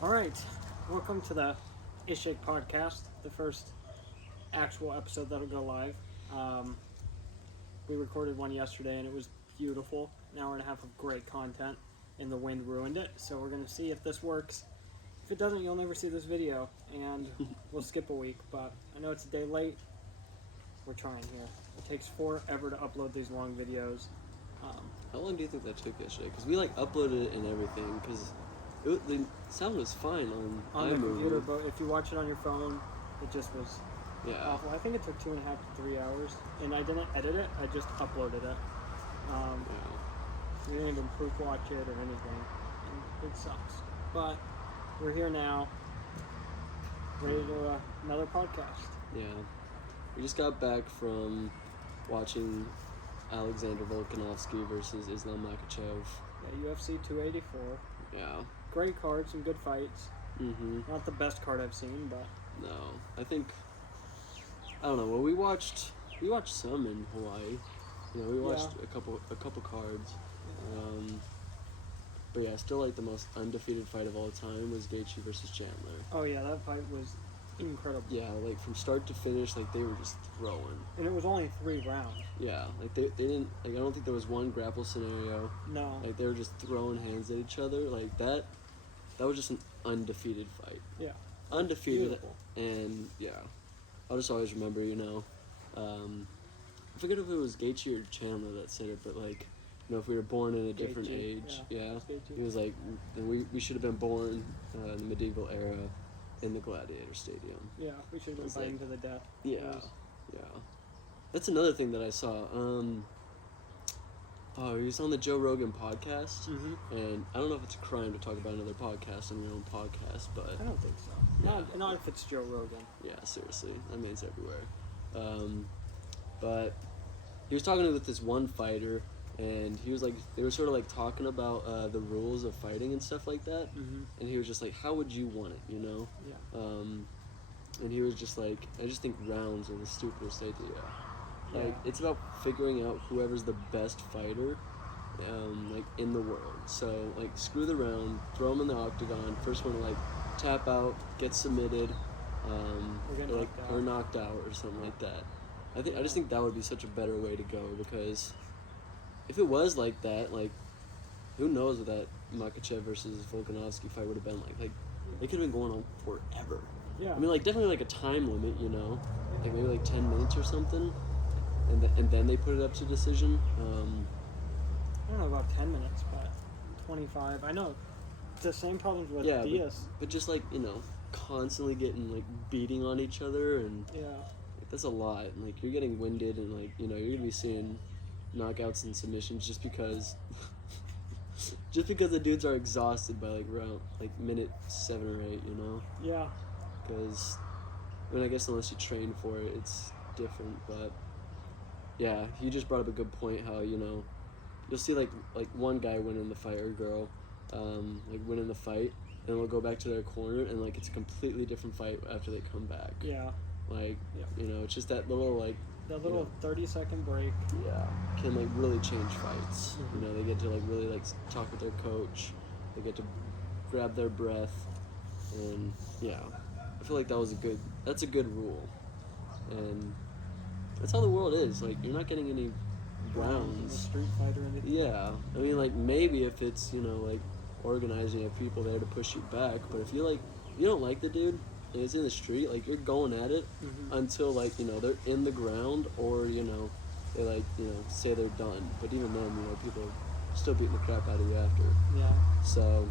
All right, welcome to the Ishik podcast, the first actual episode that'll go live. We recorded one yesterday and it was beautiful. An hour and a half of great content, and the wind ruined it. So we're gonna see if this works. If it doesn't, you'll never see this video, and we'll skip a week. But I know it's a day late. We're trying here. It takes forever to upload these long videos. How long do you think that took yesterday? Because we uploaded it and everything. Because the sound was fine on the iMovie. computer, but if you watch it on your phone, it just was Yeah. awful. I think it took 2.5 to 3 hours, and I didn't edit it. I just uploaded it. Yeah. We didn't even proof watch it or anything, and it sucks. But we're here now, ready to do another podcast. Yeah. We just got back from watching Alexander Volkanovski versus Islam Makhachev. Yeah, UFC 284. Yeah. Great card, some good fights. Mm-hmm. Not the best card I've seen, but No. I don't know. Well, we watched some in Hawaii. You know, we watched a couple cards. But yeah, still the most undefeated fight of all time was Gaethje versus Chandler. oh yeah, that fight was incredible. Yeah, from start to finish, they were just throwing. And it was only 3 rounds. Yeah, they didn't, I don't think there was one grapple scenario. No. They were just throwing hands at each other. That was just an undefeated fight. Yeah. Undefeated. Beautiful. And, yeah, I'll just always remember, I forget if it was Gaethje or Chandler that said it, but, if we were born in a different Gaethje, age, yeah, it was Gaethje. he was like, we should have been born in the medieval era in the Gladiator Stadium. Yeah, we should have been It's fighting to the death. Yeah, yeah. That's another thing that I saw. He was on the Joe Rogan podcast, and I don't know if it's a crime to talk about another podcast on your own podcast, but I don't think so. Yeah. Not if it's Joe Rogan. yeah, seriously, that means everywhere. But he was talking with this one fighter, and he was they were sort of talking about the rules of fighting and stuff like that, and he was just how would you want it, Yeah. And he was just I just think rounds are the stupidest idea. Yeah. It's about figuring out whoever's the best fighter, in the world. So, screw the round, throw them in the octagon. First one to, tap out, get submitted, get knocked out. or knocked out or something like that. I just think that would be such a better way to go, because if it was like that, who knows what that Makhachev versus Volkanovski fight would have been like. It could have been going on forever. Yeah. I mean, definitely a time limit, maybe 10 minutes or something, and then they put it up to decision. I don't know about 10 minutes, but 25. I know it's the same problems with Yeah, Diaz. but just constantly getting beating on each other, and Yeah. that's a lot. And you're getting winded, and you're gonna be seeing knockouts and submissions just because the dudes are exhausted by round minute 7 or 8, Yeah. because I guess unless you train for it, it's different. But yeah, he just brought up a good point, how you'll see one guy winning the fight, or girl winning the fight, and they'll go back to their corner, and it's a completely different fight after they come back. Yeah. It's just that little That little 30-second break. yeah, can really change fights. They get to really talk with their coach. They get to grab their breath, and yeah, I feel that's a good rule, and that's how the world is. You're not getting any A rounds. street fight or anything. Yeah, I mean maybe if it's organizing, you have people there to push you back, but if you don't like the dude, and it's in the street, you're going at it until they're in the ground, or they say they're done. But even then, people are still beating the crap out of you after. Yeah. So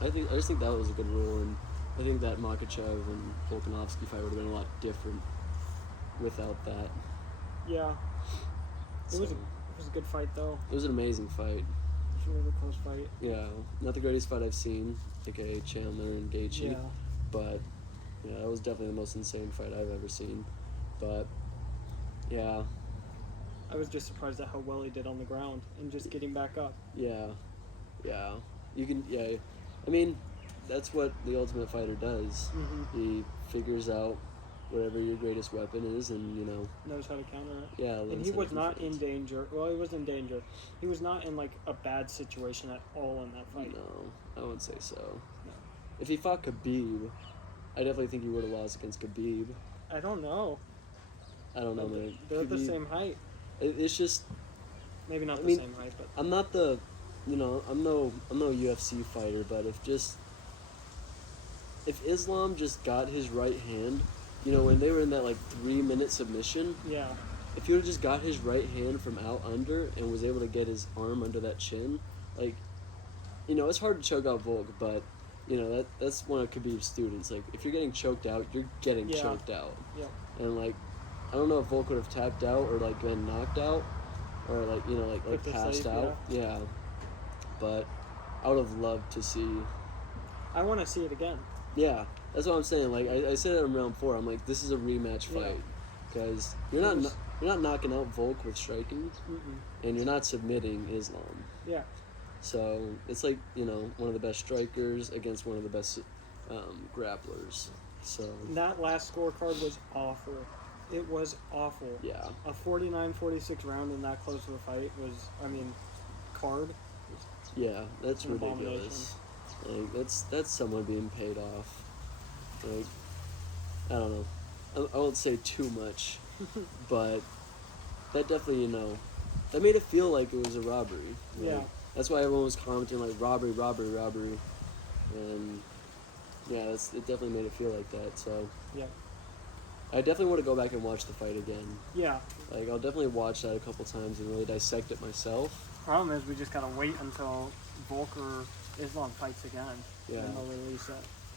I just think that was a good rule, and I think that Makhachev and Volkanovski fight would have been a lot different without that. Yeah. It was So, a good fight though. it was an amazing fight. It was a really close fight. Yeah, not the greatest fight I've seen, aka Chandler and Gaethje. Yeah. But yeah, that was definitely the most insane fight I've ever seen. But yeah, I was just surprised at how well he did on the ground and just getting back up. yeah, you can. Yeah, I mean, that's what the Ultimate Fighter does. He figures out whatever your greatest weapon is, and Knows how to counter it. yeah. And he was not in danger. Well, he was in danger. He was not in a bad situation at all in that fight. No, I wouldn't say so. No. if he fought Khabib, I definitely think he would have lost against Khabib. I don't know. I don't know, man. They're the Khabib- same height. It's just Maybe not I the mean, same height, but I'm not the, I'm no UFC fighter, but if Islam just got his right hand, when they were in that like 3-minute submission, yeah, if he would have just got his right hand from out under and was able to get his arm under that chin, like, it's hard to choke out Volk, but that's one of Khabib's students. Like, if you're getting choked out, you're getting Yeah. choked out. yeah, And like, I don't know if Volk would have tapped out or like been knocked out, or like Quick to passed save, out. Yeah. But I would have loved to see. I want to see it again. Yeah, that's what I'm saying. Like I said it in round 4. I'm like, this is a rematch Yeah. fight because you're not knocking out Volk with striking, Mm-mm. and you're not submitting Islam. Yeah, So it's like one of the best strikers against one of the best grapplers. So that last scorecard was awful. It was awful. yeah, A 49-46 round in that close of a fight was, card. yeah, that's An ridiculous. Like that's someone being paid off. Like I don't know. I won't say too much, but that definitely that made it feel like it was a robbery. Like, Yeah. That's why everyone was commenting like robbery, robbery, robbery, and yeah, it definitely made it feel like that. So Yeah. I definitely want to go back and watch the fight again. Yeah. Like I'll definitely watch that a couple times and really dissect it myself. Problem is, we just gotta wait until Volk or Islam fights again. Yeah. And they'll release it.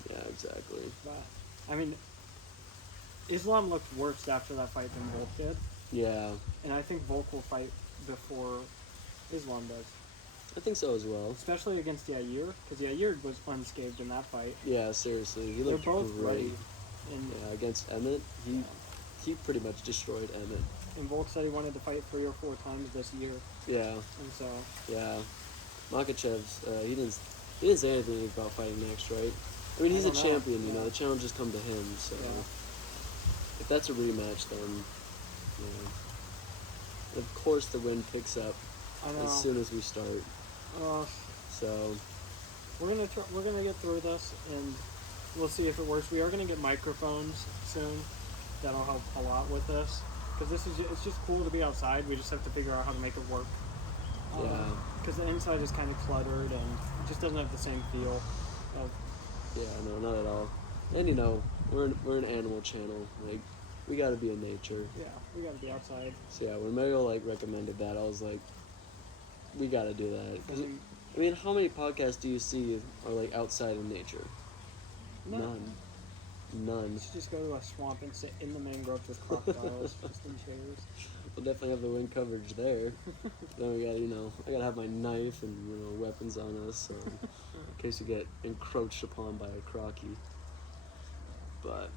Yeah, exactly. But, Islam looked worse after that fight than Volk did. Yeah, And I think Volk will fight before Islam does. I think so as well. Especially against Yair, because Yair was unscathed in that fight. Yeah, seriously, he They're looked both great. ready. And, Yeah, against Emmett, he pretty much destroyed Emmett. and Volk said he wanted to fight 3 or 4 times this year. Yeah, And so, yeah. Makachev's he didn't say anything about fighting next, right? I mean, he's I a don't know. champion, Yeah. The challenge has come to him. So Yeah. if that's a rematch, then of course the win picks up I know. as soon as we start. Uh, So we're gonna get through this, and we'll see if it works. We are gonna get microphones soon. That'll help a lot with this, because it's just cool to be outside. We just have to figure out how to make it work. Yeah. Because the inside is kind of cluttered, and it just doesn't have the same feel. Of, yeah, no, not at all. And we're an animal channel. Like we got to be in nature. yeah, we gotta be outside. So yeah, when Mario recommended that, I was like, we got to do that. 'Cause And I mean, how many podcasts do you see are outside in nature? None. None. We should just go to a swamp and sit in the mangroves with crocodiles, just in chairs. We'll definitely have the wind coverage there. Then we got I gotta have my knife and weapons on us, so in case we get encroached upon by a crocky. But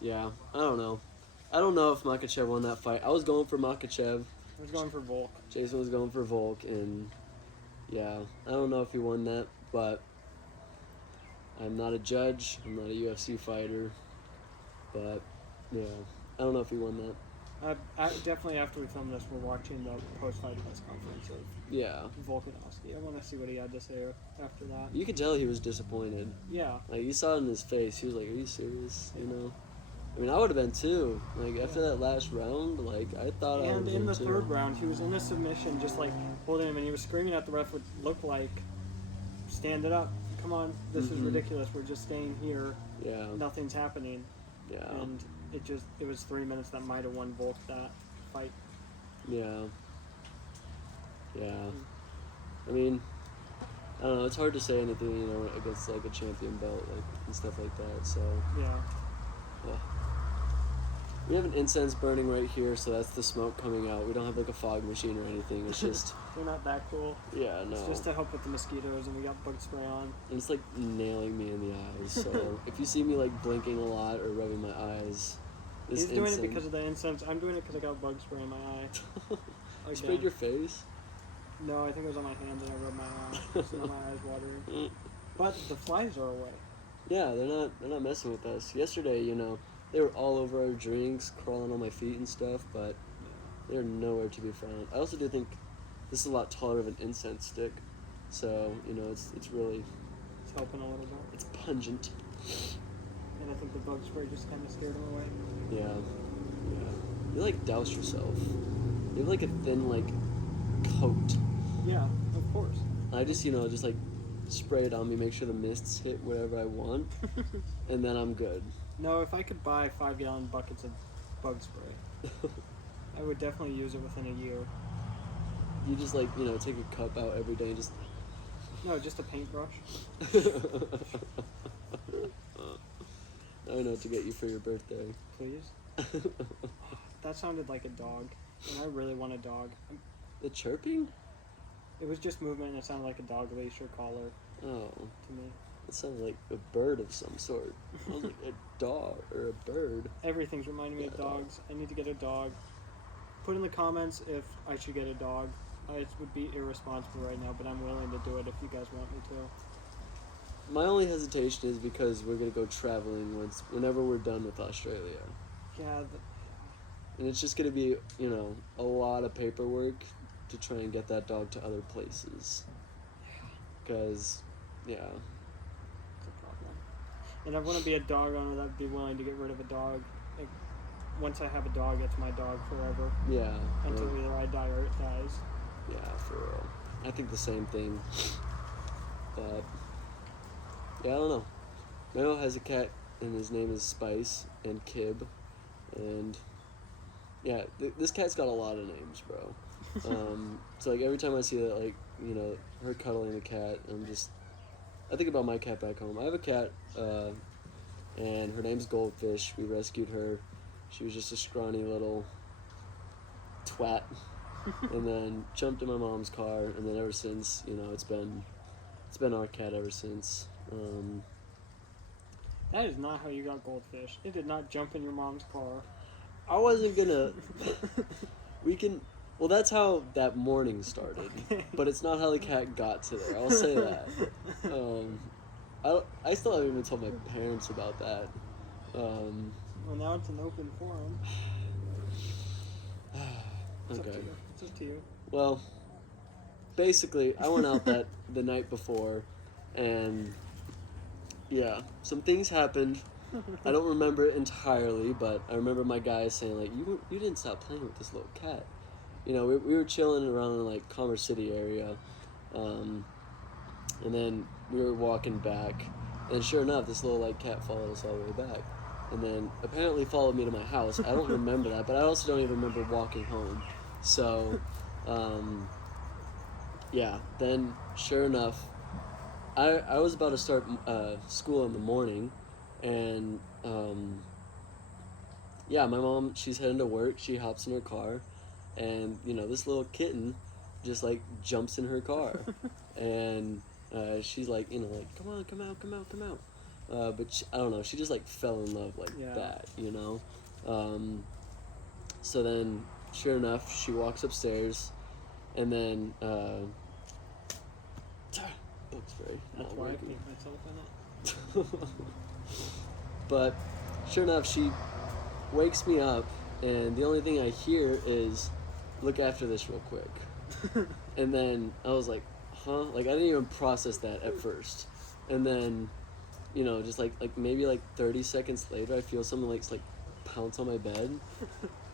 yeah, I don't know. I don't know if Makhachev won that fight. I was going for Makhachev. I was going for Volk. Jason was going for Volk, and yeah, I don't know if he won that, but I'm not a judge. I'm not a UFC fighter, but yeah, I don't know if he won that. I definitely, after we film this, we're watching the post-fight press conference of Yeah, Volkanovski. I want to see what he had to say after that. you could tell he was disappointed. Yeah, Like you saw it in his face. He was like, "Are you serious?" I mean, I would have been too. Like after that last round, like I thought I would and have in been the too. third round, he was in a submission, just like holding him, and he was screaming at the ref, would look like, "Stand it up! Come on, this is Mhm. ridiculous. We're just staying here. Yeah, Nothing's happening." yeah, And it was 3 minutes that might have won Volk that fight. yeah, yeah. I mean, I don't know. It's hard to say anything, against like a champion belt, and stuff like that. So. Yeah. We have an incense burning right here, so that's the smoke coming out. We don't have like a fog machine or anything. It's just, They're not that cool. yeah, no. It's just to help with the mosquitoes, and we got bug spray on. And it's like nailing me in the eyes. So if you see me like blinking a lot or rubbing my eyes, this He's doing it incense- because of the incense. I'm doing it because I got bug spray in my eye. You sprayed Again. your face? No, I think it was on my hand and I rubbed my eye. So now my eyes watering. But the flies are away. Yeah, they're not messing with us. Yesterday, they were all over our drinks, crawling on my feet and stuff, but they're nowhere to be found. I also do think this is a lot taller of an incense stick, so it's really It's helping a little bit. It's pungent. And I think the bug spray just kind of scared him away. Yeah. You like douse yourself. You have like a thin like coat. Yeah, of course. I just just like spray it on me, make sure the mists hit whatever I want, and then I'm good. No, if I could buy 5-gallon buckets of bug spray, I would definitely use it within a year. You just like take a cup out every day and just. No, just a paintbrush. I don't know what to get you for your birthday. Please. That sounded like a dog, and I really want a dog. The chirping? It was just movement, and it sounded like a dog leash or collar Oh, to me. it sounded like a bird of some sort. I was like a dog or a bird. Everything's reminding me of dogs. I need to get a dog. Put in the comments if I should get a dog. It would be irresponsible right now, but I'm willing to do it if you guys want me to. My only hesitation is because we're gonna go traveling whenever we're done with Australia, Yeah, and it's just gonna be a lot of paperwork to try and get that dog to other places. Because, yeah. it's a problem. And I want to be a dog owner that'd be willing to get rid of a dog. Like, once I have a dog, it's my dog forever. Yeah. Until either I die or it dies. Yeah, for real. I think the same thing. But, yeah, I don't know. Mel has a cat, and his name is Spice, and Kib. And, yeah, this cat's got a lot of names, bro. So, like, every time I see that, like, her cuddling the cat, I think about my cat back home. I have a cat, and her name's Goldfish. We rescued her. She was just a scrawny little twat. And then jumped in my mom's car, and then ever since, it's been our cat ever since. That is not how you got Goldfish. It did not jump in your mom's car. I wasn't gonna. Well, that's how that morning started, but it's not how the cat got to there. I'll say that. I still haven't even told my parents about that. Well, now it's an open forum. It's up to Okay. you. It's up to you. Well, basically, I went out the night before, and yeah, some things happened. I don't remember it entirely, but I remember my guy saying like, "You didn't stop playing with this little cat." We were chilling around in like Commerce City area, and then we were walking back, and sure enough, this little like cat followed us all the way back, and then apparently followed me to my house. I don't remember that, but I also don't even remember walking home. So, yeah. Then sure enough, I was about to start school in the morning, and yeah, my mom, she's heading to work. She hops in her car. And, this little kitten just, like, jumps in her car. And she's like, come out. But I don't know, she just, like, fell in love like that, So then, sure enough, she walks upstairs. And then, bug spray. That's why I paint myself in it. But, sure enough, she wakes me up. And the only thing I hear is, "Look after this real quick." And then I was like, huh? Like, I didn't even process that at first. And then, just like maybe like 30 seconds later, I feel something like pounce on my bed.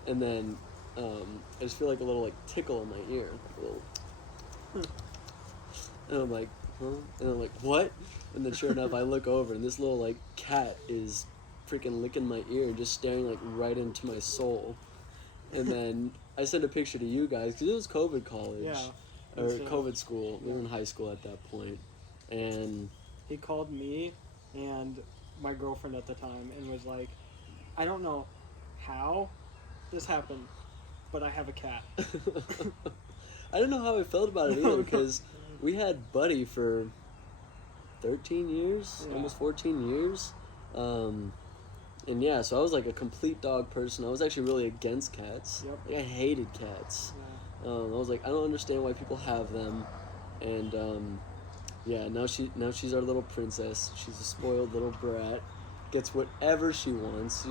And then I just feel like a little like tickle in my ear. Like a little. And I'm like, huh? And I'm like, what? And then sure enough, I look over and this little like cat is freaking licking my ear, just staring like right into my soul. And then I sent a picture to you guys because it was COVID college, or COVID school. We were in high school at that point, and he called me and my girlfriend at the time and was like, "I don't know how this happened, but I have a cat." I didn't know how I felt about it either because we had Buddy for 13 years, almost 14 years. And yeah, so I was like a complete dog person. I was actually really against cats. Yep. Like, I hated cats. Yeah. I was like, I don't understand why people have them. And yeah, now she's our little princess. She's a spoiled little brat. Gets whatever she wants.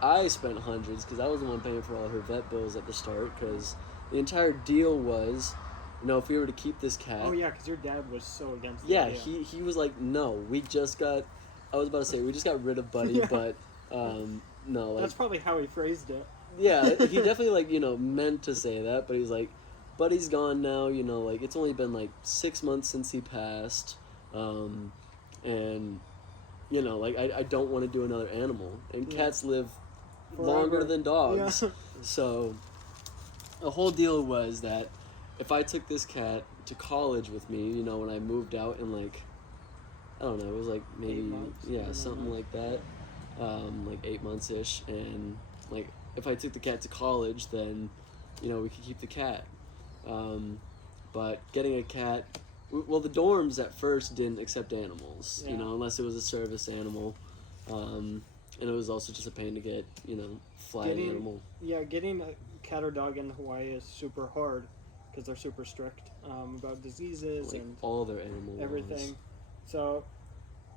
I spent hundreds because I was the one paying for all her vet bills at the start because the entire deal was you know, if we were to keep this cat. Oh yeah, because your dad was so against. The Yeah, idea. he was like, no, we just got. I was about to say we just got rid of Buddy, Yeah. but no, like That's probably how he phrased it. yeah, he definitely like meant to say that, but he was like, Buddy's gone now. You know, like it's only been like 6 months since he passed, and like I don't want to do another animal, and Yeah. cats live Forever. longer than dogs, Yeah. so the whole deal was that if I took this cat to college with me, when I moved out in like, I don't know, it was like maybe 8 months, yeah, 9 something months. like that, like 8 months ish, and like if I took the cat to college, then we could keep the cat. But getting a cat, well, the dorms at first didn't accept animals, Yeah. unless it was a service animal, and it was also just a pain to get, fly an Getting- animal. Yeah, getting a cat or dog in Hawaii is super hard because they're super strict about diseases Like and all their animal laws. everything. So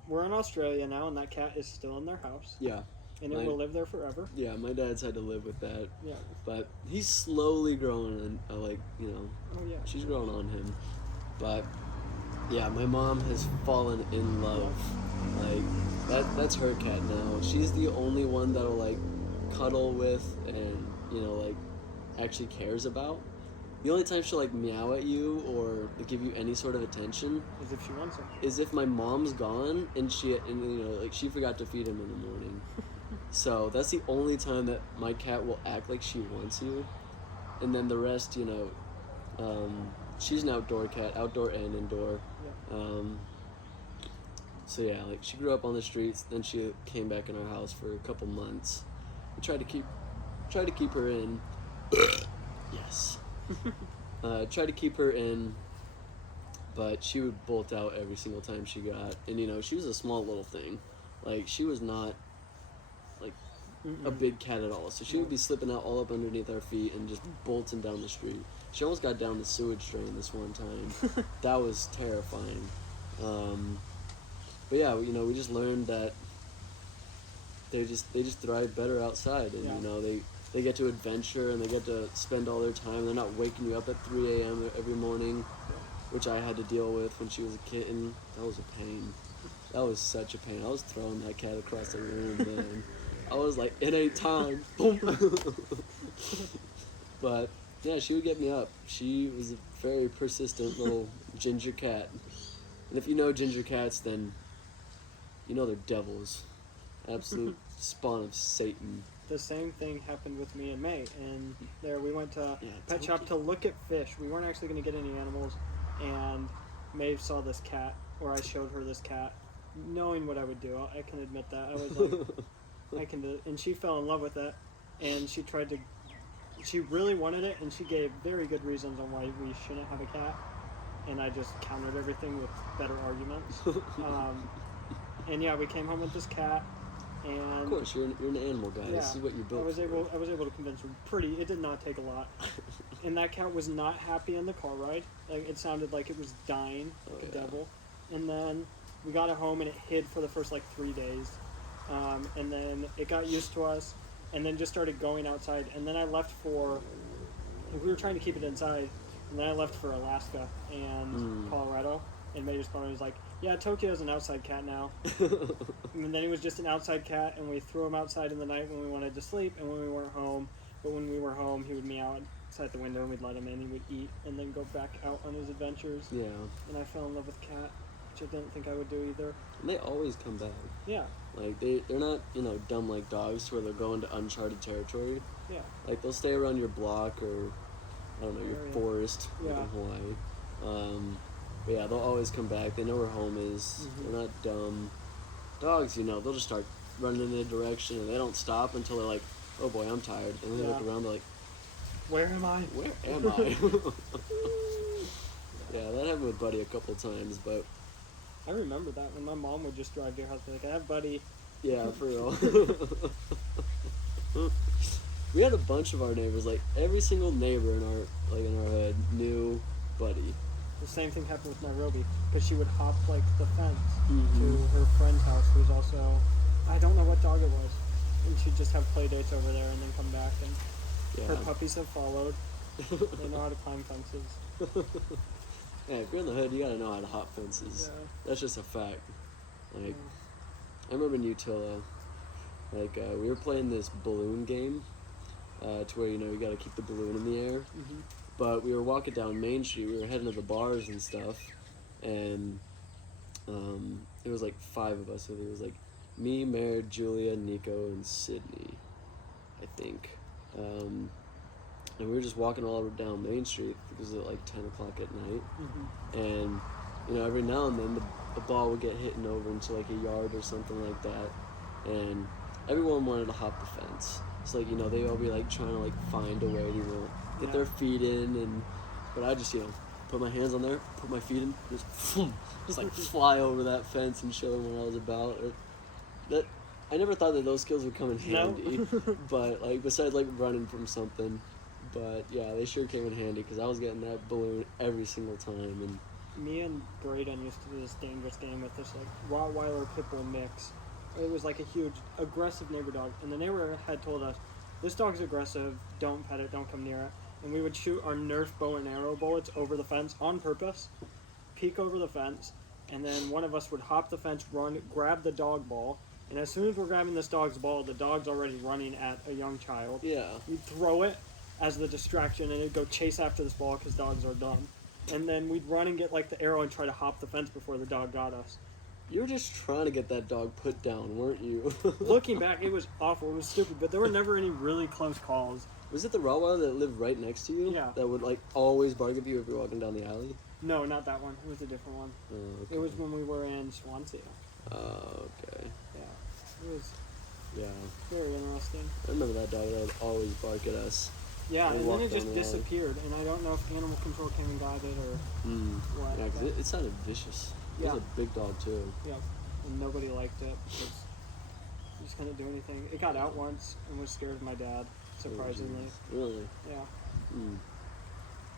we're in Australia now, and that cat is still in their house, Yeah, and it Right. will live there forever. yeah. My dad's had to live with that, Yeah. but he's slowly growing, and Oh yeah. she's growing on him. But yeah, my mom has fallen in love. Like that's her cat now. She's the only one that'll like cuddle with and like actually cares about. The only time she'll like meow at you or give you any sort of attention As if she wants it. is if my mom's gone and she forgot to feed him in the morning. So that's the only time that my cat will act like she wants you, and then the rest, she's an outdoor cat, outdoor and indoor. Yeah. So yeah, like she grew up on the streets, then she came back in our house for a couple months. We tried to keep her in. Yes. Tried to keep her in, but she would bolt out every single time she got. And she was a small little thing, like she was not like a big cat at all. So she would be slipping out all up underneath our feet and just bolting down the street. She almost got down the sewage drain this one time. That was terrifying. But yeah, we just learned that they just thrive better outside, and Yeah. they get to adventure and they get to spend all their time. They're not waking you up at 3 a.m. every morning, which I had to deal with when she was a kitten. That was a pain. That was such a pain. I was throwing that cat across the room, man. I was like, it ain't time. Boom. But yeah, she would get me up. She was a very persistent little ginger cat. And if you know ginger cats, then they're devils. Absolute spawn of Satan. The same thing happened with me and May, and there we went to Yeah, pet shop to look at fish. We weren't actually going to get any animals, and Maeve saw this cat, or I showed her this cat, knowing what I would do. I can admit that. I was like, I can do it. And she fell in love with it, and she really wanted it, and she gave very good reasons on why we shouldn't have a cat, and I just countered everything with better arguments. And yeah, we came home with this cat, and Of course, you're an animal guy. yeah, This is what you built. I was for. able to convince her. It did not take a lot. And that cat was not happy in the car ride. Like it sounded like it was dying, like Oh, a yeah. devil. And then we got it home and it hid for the first like 3 days. And then it got used to us, and then just started going outside. And then I left for. We were trying to keep it inside, and then I left for Alaska and Colorado. And May just called me and was like, "Yeah, Tokyo's an outside cat now." And then he was just an outside cat, and we threw him outside in the night when we wanted to sleep and when we weren't home. But when we were home, he would meow outside the window, and we'd let him in. He would eat and then go back out on his adventures. Yeah, And I fell in love with cat, which I didn't think I would do either. and they always come back. Yeah, Like they're not dumb like dogs where they're going to uncharted territory. yeah, Like they'll stay around your block or I don't know your Area. forest like Yeah. in Hawaii. But yeah, they'll always come back. They know where home is. Mhm. They're not dumb. Dogs, they'll just start running in a direction and they don't stop until they're like, "Oh boy, I'm tired." And then they look Yeah. around, they're like, where am I? "Where am I?" Yeah, that happened with Buddy a couple times, but I remember that when my mom would just drive to your house, be like, "I have Buddy." yeah, for real. We had a bunch of our neighbors, like every single neighbor in our hood knew Buddy. The same thing happened with Nairobi, because she would hop like the fence Mhm. to her friend's house, who's also, I don't know what dog it was, and she'd just have play dates over there and then come back. And Yeah. her puppies have followed. They know how to climb fences. Yeah, if you're in the hood, you gotta know how to hop fences. Yeah. That's just a fact. Like, I remember in Utila, like, we were playing this balloon game, to where, you know, you gotta keep the balloon in the air. Mm-hmm. But we were walking down Main Street, we were heading to the bars and stuff, and, it was like 5 of us. So there was like me, Mare, Julia, Nico, and Sydney, I think. And we were just walking all down Main Street. It was at like 10 o'clock at night. Mm-hmm. And, you know, every now and then the ball would get hit over into like a yard or something like that. And everyone wanted to hop the fence. So, like, you know, they all be like trying to like find a way to, you know, get their feet in. And but I just, you know, put my hands on there, put my feet in, just like fly over that fence and show them what I was about. That I never thought that those skills would come in handy. No. But like besides like running from something. But yeah, they sure came in handy because I was getting that balloon every single time. And Me and Braden used to do this dangerous game with this like Rottweiler pit bull mix. It was like a huge aggressive neighbor dog, and the neighbor had told us, "This dog's aggressive. Don't pet it. Don't come near it." And we would shoot our Nerf bow and arrow bullets over the fence on purpose, peek over the fence, and then one of us would hop the fence, run, grab the dog ball, and as soon as we're grabbing this dog's ball, the dog's already running at a young child. yeah, We'd throw it as the distraction, and it'd go chase after this ball because dogs are dumb. And then we'd run and get like the arrow and try to hop the fence before the dog got us. you were just trying to get that dog put down, weren't you? Looking back, it was awful. It was stupid, but there were never any really close calls. Was it the Rottweiler that lived right next to you? Yeah. That would like always bark at you if you're walking down the alley? No, not that one. It was a different one. Oh, okay. It was when we were in Swansea. Oh, okay. Yeah. It was Yeah. very interesting. I remember that dog that would always bark at us. Yeah, We and then walked it just down the alley. disappeared, and I don't know if animal control came and got it or what. Yeah, because but- it sounded vicious. It Yeah. was a big dog, too. Yeah, and nobody liked it because it just couldn't do anything. It got out once and was scared of my dad, surprisingly. Oh, jeez. Really? Yeah. Hmm.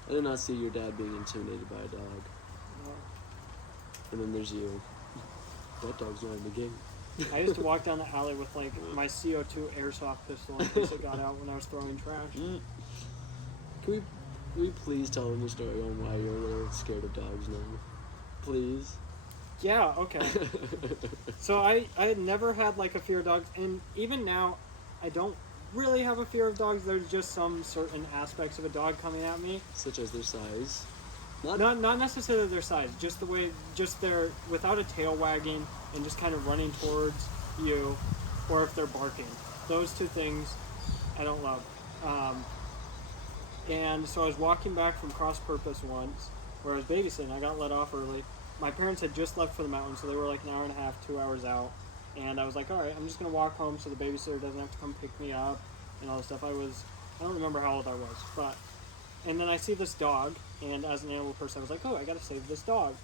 I did not see your dad being intimidated by a dog. No. And then there's you. That dog's not in the game. I used to walk down the alley with like my CO2 airsoft pistol in case it got out when I was throwing trash. Mm. Can we please tell them the story on why you're a little scared of dogs now? Please. Yeah, okay. So I had never had like a fear of dogs, and even now I don't really have a fear of dogs. There's just some certain aspects of a dog coming at me. Such as their size. Not necessarily their size, just the way, just their, without a tail wagging and just kind of running towards you, or if they're barking. Those two things I don't love. And so I was walking back from Cross Purpose once, where I was babysitting. I got let off early. My parents had just left for the mountains, so they were like an hour and a half, 2 hours out. And I was like, all right, I'm just going to walk home so the babysitter doesn't have to come pick me up and all this stuff. I don't remember how old I was, but... And then I see this dog, and as an animal person, I was like, oh, I gotta save this dog.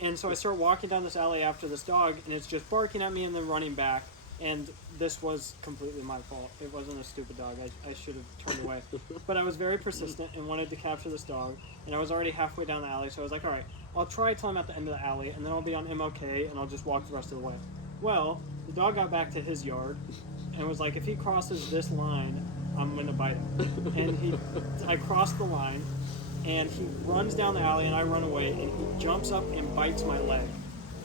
And so I start walking down this alley after this dog, and it's just barking at me and then running back. And this was completely my fault. It wasn't a stupid dog. I should have turned away. But I was very persistent and wanted to capture this dog. And I was already halfway down the alley, so I was like, all right, I'll try till I'm at the end of the alley, and then I'll be on MOK, and I'll just walk the rest of the way. Well, the dog got back to his yard, and was like, if he crosses this line, I'm gonna bite him. And I crossed the line, and he runs down the alley, and I run away, and he jumps up and bites my leg,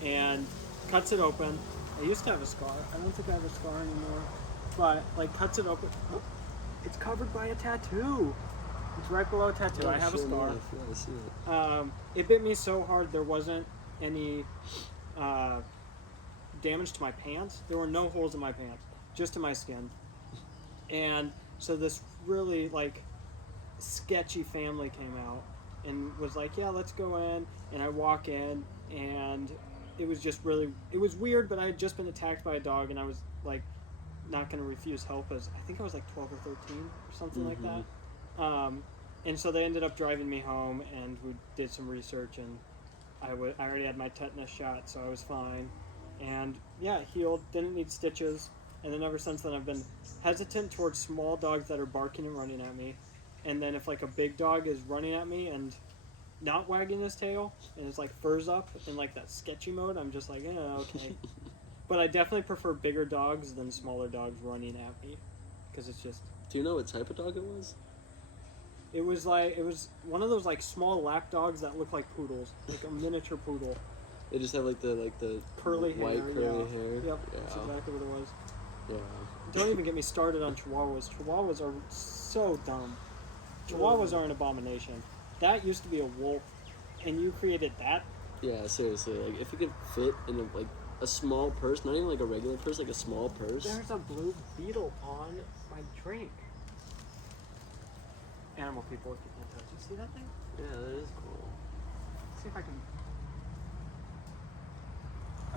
and cuts it open. I used to have a scar. I don't think I have a scar anymore, but like cuts it open. Oh, it's covered by a tattoo. It's right below a tattoo. I have a scar. Yeah, I see it. It bit me so hard there wasn't any damage to my pants. There were no holes in my pants, just to my skin. And so this really like sketchy family came out and was like, yeah, let's go in. And I walk in, and it was just really, it was weird, but I had just been attacked by a dog, and I was like not going to refuse help, as I think I was like 12 or 13 or something like that. And so they ended up driving me home, and we did some research, and I already had my tetanus shot, so I was fine. And yeah, healed, didn't need stitches. And then ever since then, I've been hesitant towards small dogs that are barking and running at me. And then if like a big dog is running at me and not wagging his tail, and it's like furs up in like that sketchy mode, I'm just like, yeah, okay. But I definitely prefer bigger dogs than smaller dogs running at me, because it's just... Do you know what type of dog it was? It was one of those like small lap dogs that look like poodles, like a miniature poodle. They just have like the Curly white hair, curly yeah. hair. Yep, Yeah. that's exactly what it was. Yeah. Don't even get me started on Chihuahuas. Chihuahuas are so dumb. Chihuahuas are an abomination. That used to be a wolf, and you created that. Yeah, seriously. Like if it could fit in a small purse, not even like a regular purse, like a small purse. There's a blue beetle on my drink. Animal people, if you can't touch. You see that thing? Yeah, that is cool. Let's see if I can.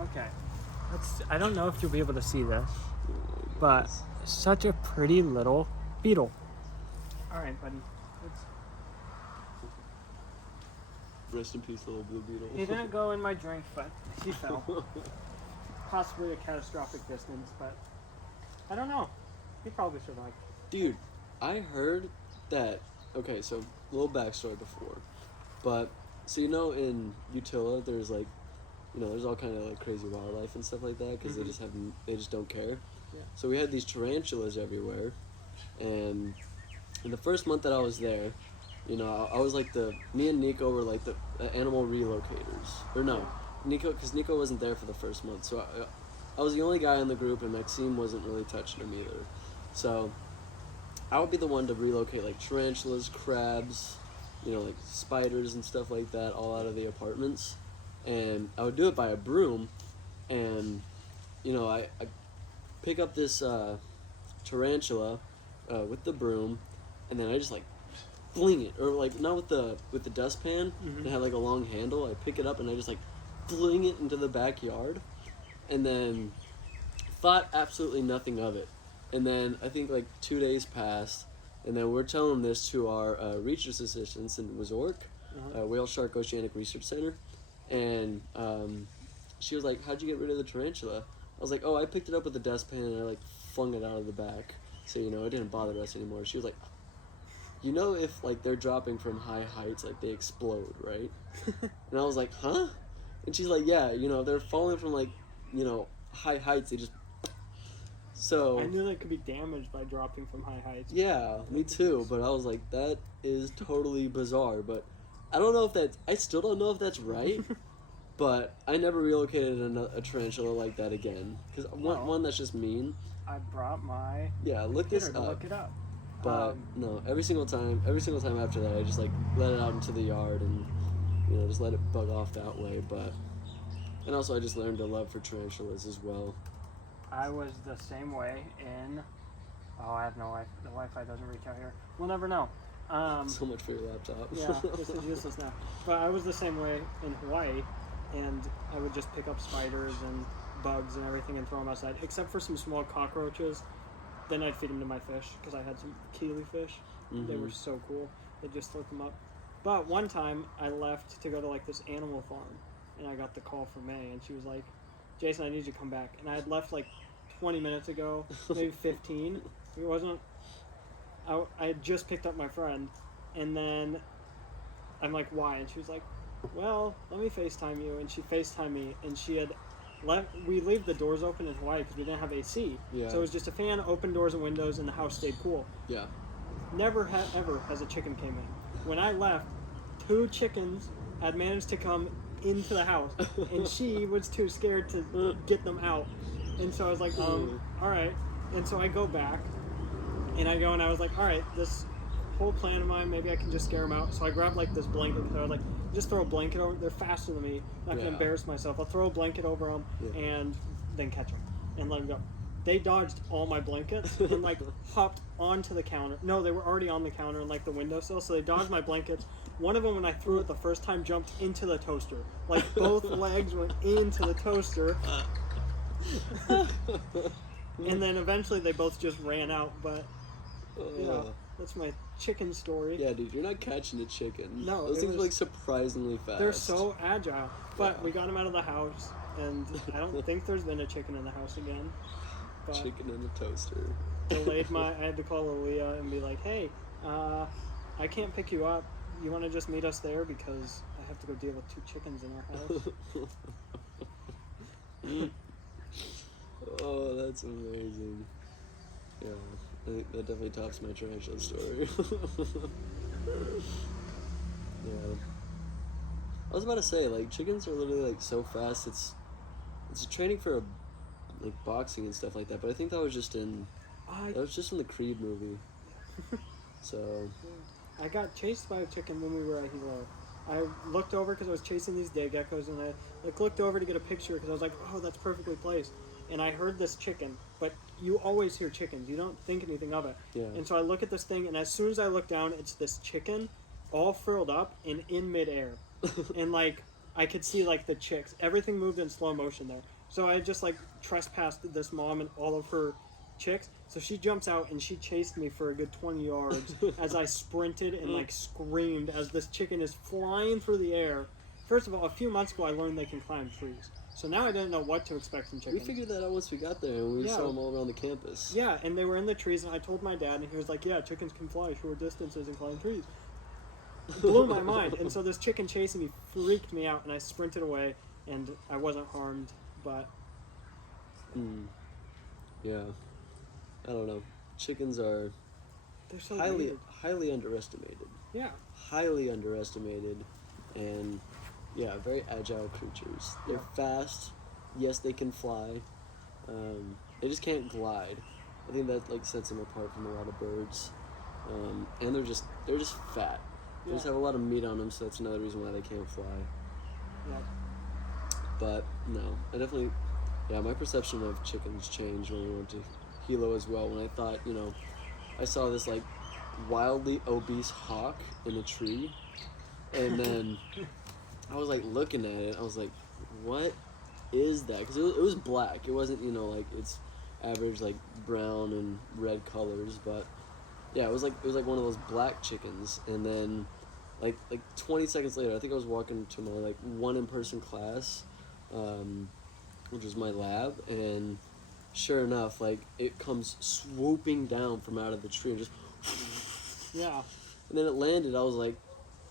Okay. I don't know if you'll be able to see this, but such a pretty little beetle. All right, buddy. Rest in peace, little blue beetle. He didn't go in my drink, but he fell. Possibly a catastrophic distance, but I don't know. He probably survived. Dude, I heard that. Okay, so a little backstory before, but so in Utila, there's like, there's all kind of like crazy wildlife and stuff like that because they just don't care. Yeah. So we had these tarantulas everywhere, and in the first month that I was there, I was like me and Nico were like the animal relocators. Or no, because Nico wasn't there for the first month. So I was the only guy in the group, and Maxime wasn't really touching him either. So I would be the one to relocate like tarantulas, crabs, like spiders and stuff like that, all out of the apartments. And I would do it by a broom, and I pick up this tarantula with the broom, and then I just like fling it, or like not with the dustpan. It had like a long handle. I pick it up and I just like fling it into the backyard, and then thought absolutely nothing of it. And then I think like 2 days passed, and then we're telling this to our research assistants in Wazork, Whale Shark Oceanic Research Center, and she was like, "How'd you get rid of the tarantula?" I was like, "Oh, I picked it up with the dustpan and I like flung it out of the back, so it didn't bother us anymore." She was like, if like they're dropping from high heights, like they explode, right? And I was like, "Huh?" And she's like, "Yeah, if they're falling from like, high heights, they just." So I knew they could be damaged by dropping from high heights. Yeah, me too. But I was like, that is totally bizarre. But I still don't know if that's right. But I never relocated a tarantula like that again. Because one, that's just mean. I brought my look this to up. look it up. But no, every single time after that, I just like let it out into the yard and just let it bug off that way. And also I just learned a love for tarantulas as well. I was the same way in. Oh, I have no Wi-Fi. The Wi-Fi doesn't reach out here. We'll never know. So much for your laptop. Yeah, this is useless now. But I was the same way in Hawaii, and I would just pick up spiders and bugs and everything and throw them outside, except for some small cockroaches. Then I'd feed them to my fish because I had some keely fish. They were so cool. I'd just throw them up. But one time I left to go to like this animal farm, and I got the call from May, and she was like, "Jason, I need you to come back." And I had left like 20 minutes ago, maybe 15. It wasn't. I had just picked up my friend, and then I'm like, "Why?" And she was like, "Well, let me FaceTime you." And she FaceTimed me, and she had left. We leave the doors open in Hawaii because we didn't have AC, so it was just a fan, open doors and windows, and the house stayed cool. Yeah. Never ever has a chicken came in. When I left, 2 chickens had managed to come into the house, and she was too scared to get them out. And so I was like, all right. And so I go back, and I was like, all right, this whole plan of mine, maybe I can just scare them out. So I grabbed like this blanket, because I was like, just throw a blanket over. They're faster than me. I'm not gonna embarrass myself. I'll throw a blanket over them and then catch them and let them go. They dodged all my blankets and like hopped onto the counter. No, they were already on the counter and like the windowsill. So they dodged my blankets. One of them, when I threw it the first time, jumped into the toaster. Like both legs went into the toaster. And then eventually they both just ran out. But that's my chicken story. Yeah, dude, you're not catching a chicken. No, those things are like surprisingly fast. They're so agile. But we got them out of the house, and I don't think there's been a chicken in the house again. But chicken in a toaster. I had to call Aaliyah and be like, "Hey, I can't pick you up. You want to just meet us there because I have to go deal with 2 chickens in our house." Oh, that's amazing. Yeah, I think that definitely tops my tarantula story. Yeah. I was about to say, like, chickens are literally, like, so fast. It's training for, like, boxing and stuff like that. But I think that was just in the Creed movie. So, I got chased by a chicken when we were at Hilo. I looked over because I was chasing these day geckos, and I looked over to get a picture because I was like, "Oh, that's perfectly placed." And I heard this chicken, but you always hear chickens. You don't think anything of it. yeah. And so I look at this thing, and as soon as I look down, it's this chicken, all furled up and in midair, and like I could see like the chicks. Everything moved in slow motion there. So I just like trespassed this mom and all of her chicks. So she jumps out and she chased me for a good 20 yards as I sprinted and like screamed as this chicken is flying through the air. First of all, a few months ago I learned they can climb trees. So now I didn't know what to expect from We chickens. figured that out once we got there, and we Yeah. saw them all around the campus. Yeah, and they were in the trees, and I told my dad, and he was like, "Yeah, chickens can fly short distances and climb trees." It blew my mind. And so this chicken chasing me freaked me out, and I sprinted away, and I wasn't harmed, but Yeah. I don't know. Chickens are they're so highly weird. highly underestimated. Yeah, Highly underestimated, and yeah, very agile creatures. They're Yeah. fast. Yes, they can fly. They just can't glide. I think that like sets them apart from a lot of birds. And they're just fat. They just Yeah. have a lot of meat on them, so that's another reason why they can't fly. yeah. But no, I definitely, yeah, my perception of chickens changed when we went to Hilo as well. When I thought, I saw this like wildly obese hawk in a tree, and then I was like looking at it. I was like, what is that? Because it was black. It wasn't, like it's average like brown and red colors, but yeah, it was like one of those black chickens. And then like 20 seconds later, I think I was walking to my like one in-person class, which was my lab, and sure enough, like it comes swooping down from out of the tree and just Yeah. and then it landed. I was like,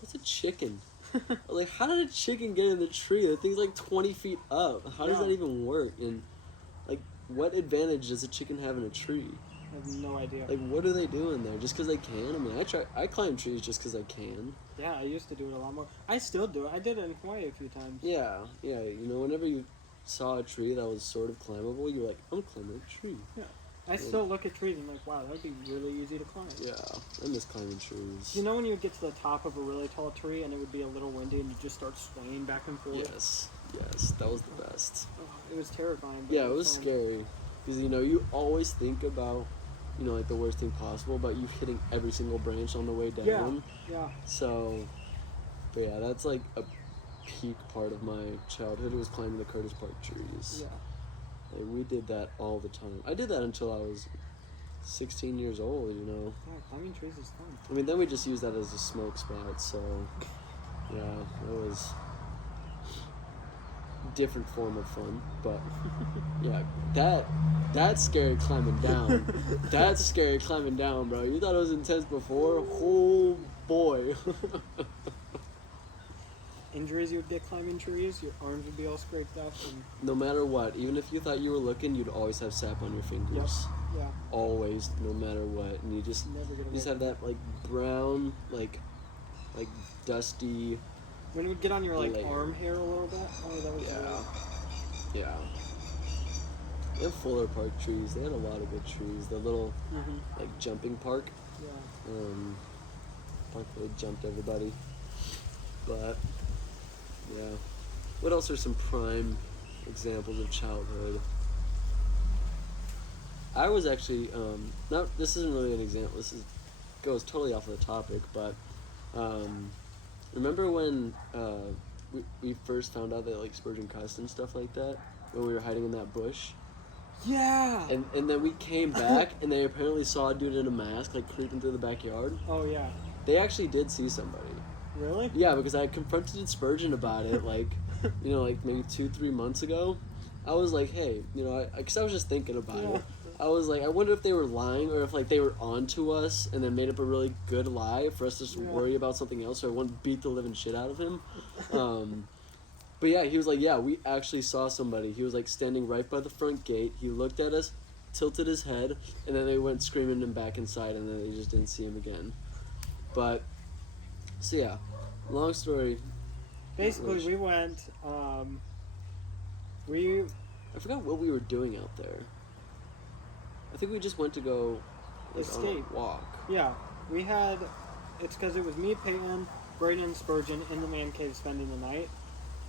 what's a chicken? I was like, how did a chicken get in the tree? That thing's like 20 feet up. How does Yeah. that even work? And like, what advantage does a chicken have in a tree? I have no idea. Like, what are they doing there? Just because they can? I mean, I climb trees just because I can. Yeah, I used to do it a lot more. I still do it. I did it in Hawaii a few times. Yeah. Whenever you saw a tree that was sort of climbable, you were like, I'm climbing a tree. I still look at trees and I'm like, wow, that would be really easy to climb. Yeah, I miss climbing trees. You know when you would get to the top of a really tall tree and it would be a little windy and you just start swaying back and forth? Yes, that was the best. Oh, it was terrifying. But Yeah, it was fun. scary. Because, you always think about, like the worst thing possible, but you hitting every single branch on the way down. Yeah. So, but yeah, that's like a peak part of my childhood was climbing the Curtis Park trees. Yeah. Like, we did that all the time. I did that until I was 16 years old, Yeah, climbing trees is fun. I mean, then we just used that as a smoke spot, so, yeah, it was different form of fun, but, yeah, that's scary climbing down. That's scary climbing down, bro. You thought it was intense before? Oh, boy. Injuries you would get climbing trees, your arms would be all scraped up. And No matter what, even if you thought you were looking, you'd always have sap on your fingers. yeah, Always, no matter what. And you just never get away. have that, like, brown, like dusty, When it would get on your like layer. arm hair a little bit, oh, that was yeah. And Fuller Park trees, they had a lot of good trees. The little, Mm-hmm. like, jumping park. Yeah. Park where they jumped everybody. But, yeah. What else are some prime examples of childhood? I was actually, this isn't really an example, goes totally off of the topic, but, remember when, we first found out that, like, Spurgeon cussed and stuff like that? When we were hiding in that bush? Yeah. And then we came back, and they apparently saw a dude in a mask, like, creeping through the backyard. Oh yeah. They actually did see somebody. Really? Yeah, because I confronted Spurgeon about it, like, like maybe 2-3 months ago. I was like, hey, because I was just thinking about Yeah. it. I was like, I wonder if they were lying or if, like, they were on to us and then made up a really good lie for us to just Yeah. worry about something else so I wouldn't beat the living shit out of him. But yeah, he was like, yeah, we actually saw somebody. He was, like, standing right by the front gate. He looked at us, tilted his head, and then they went screaming him back inside, and then they just didn't see him again. But So yeah, long story. Basically, really we went. We I forgot what we were doing out there. I think we just went to go like, on escaped. a walk. Yeah, we had. It's because it was me, Peyton, Braden, and Spurgeon in the man cave spending the night.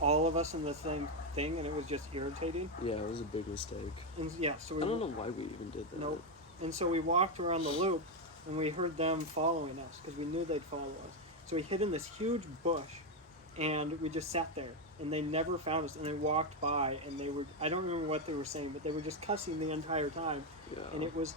All of us in the same thing, and it was just irritating. Yeah, it was a big mistake. And yeah, so we. I don't know why we even did that. Nope. And so we walked around the loop, and we heard them following us because we knew they'd follow us. So we hid in this huge bush, and we just sat there, and they never found us. And they walked by, and they were—I don't remember what they were saying, but they were just cussing the entire time, Yeah. and it was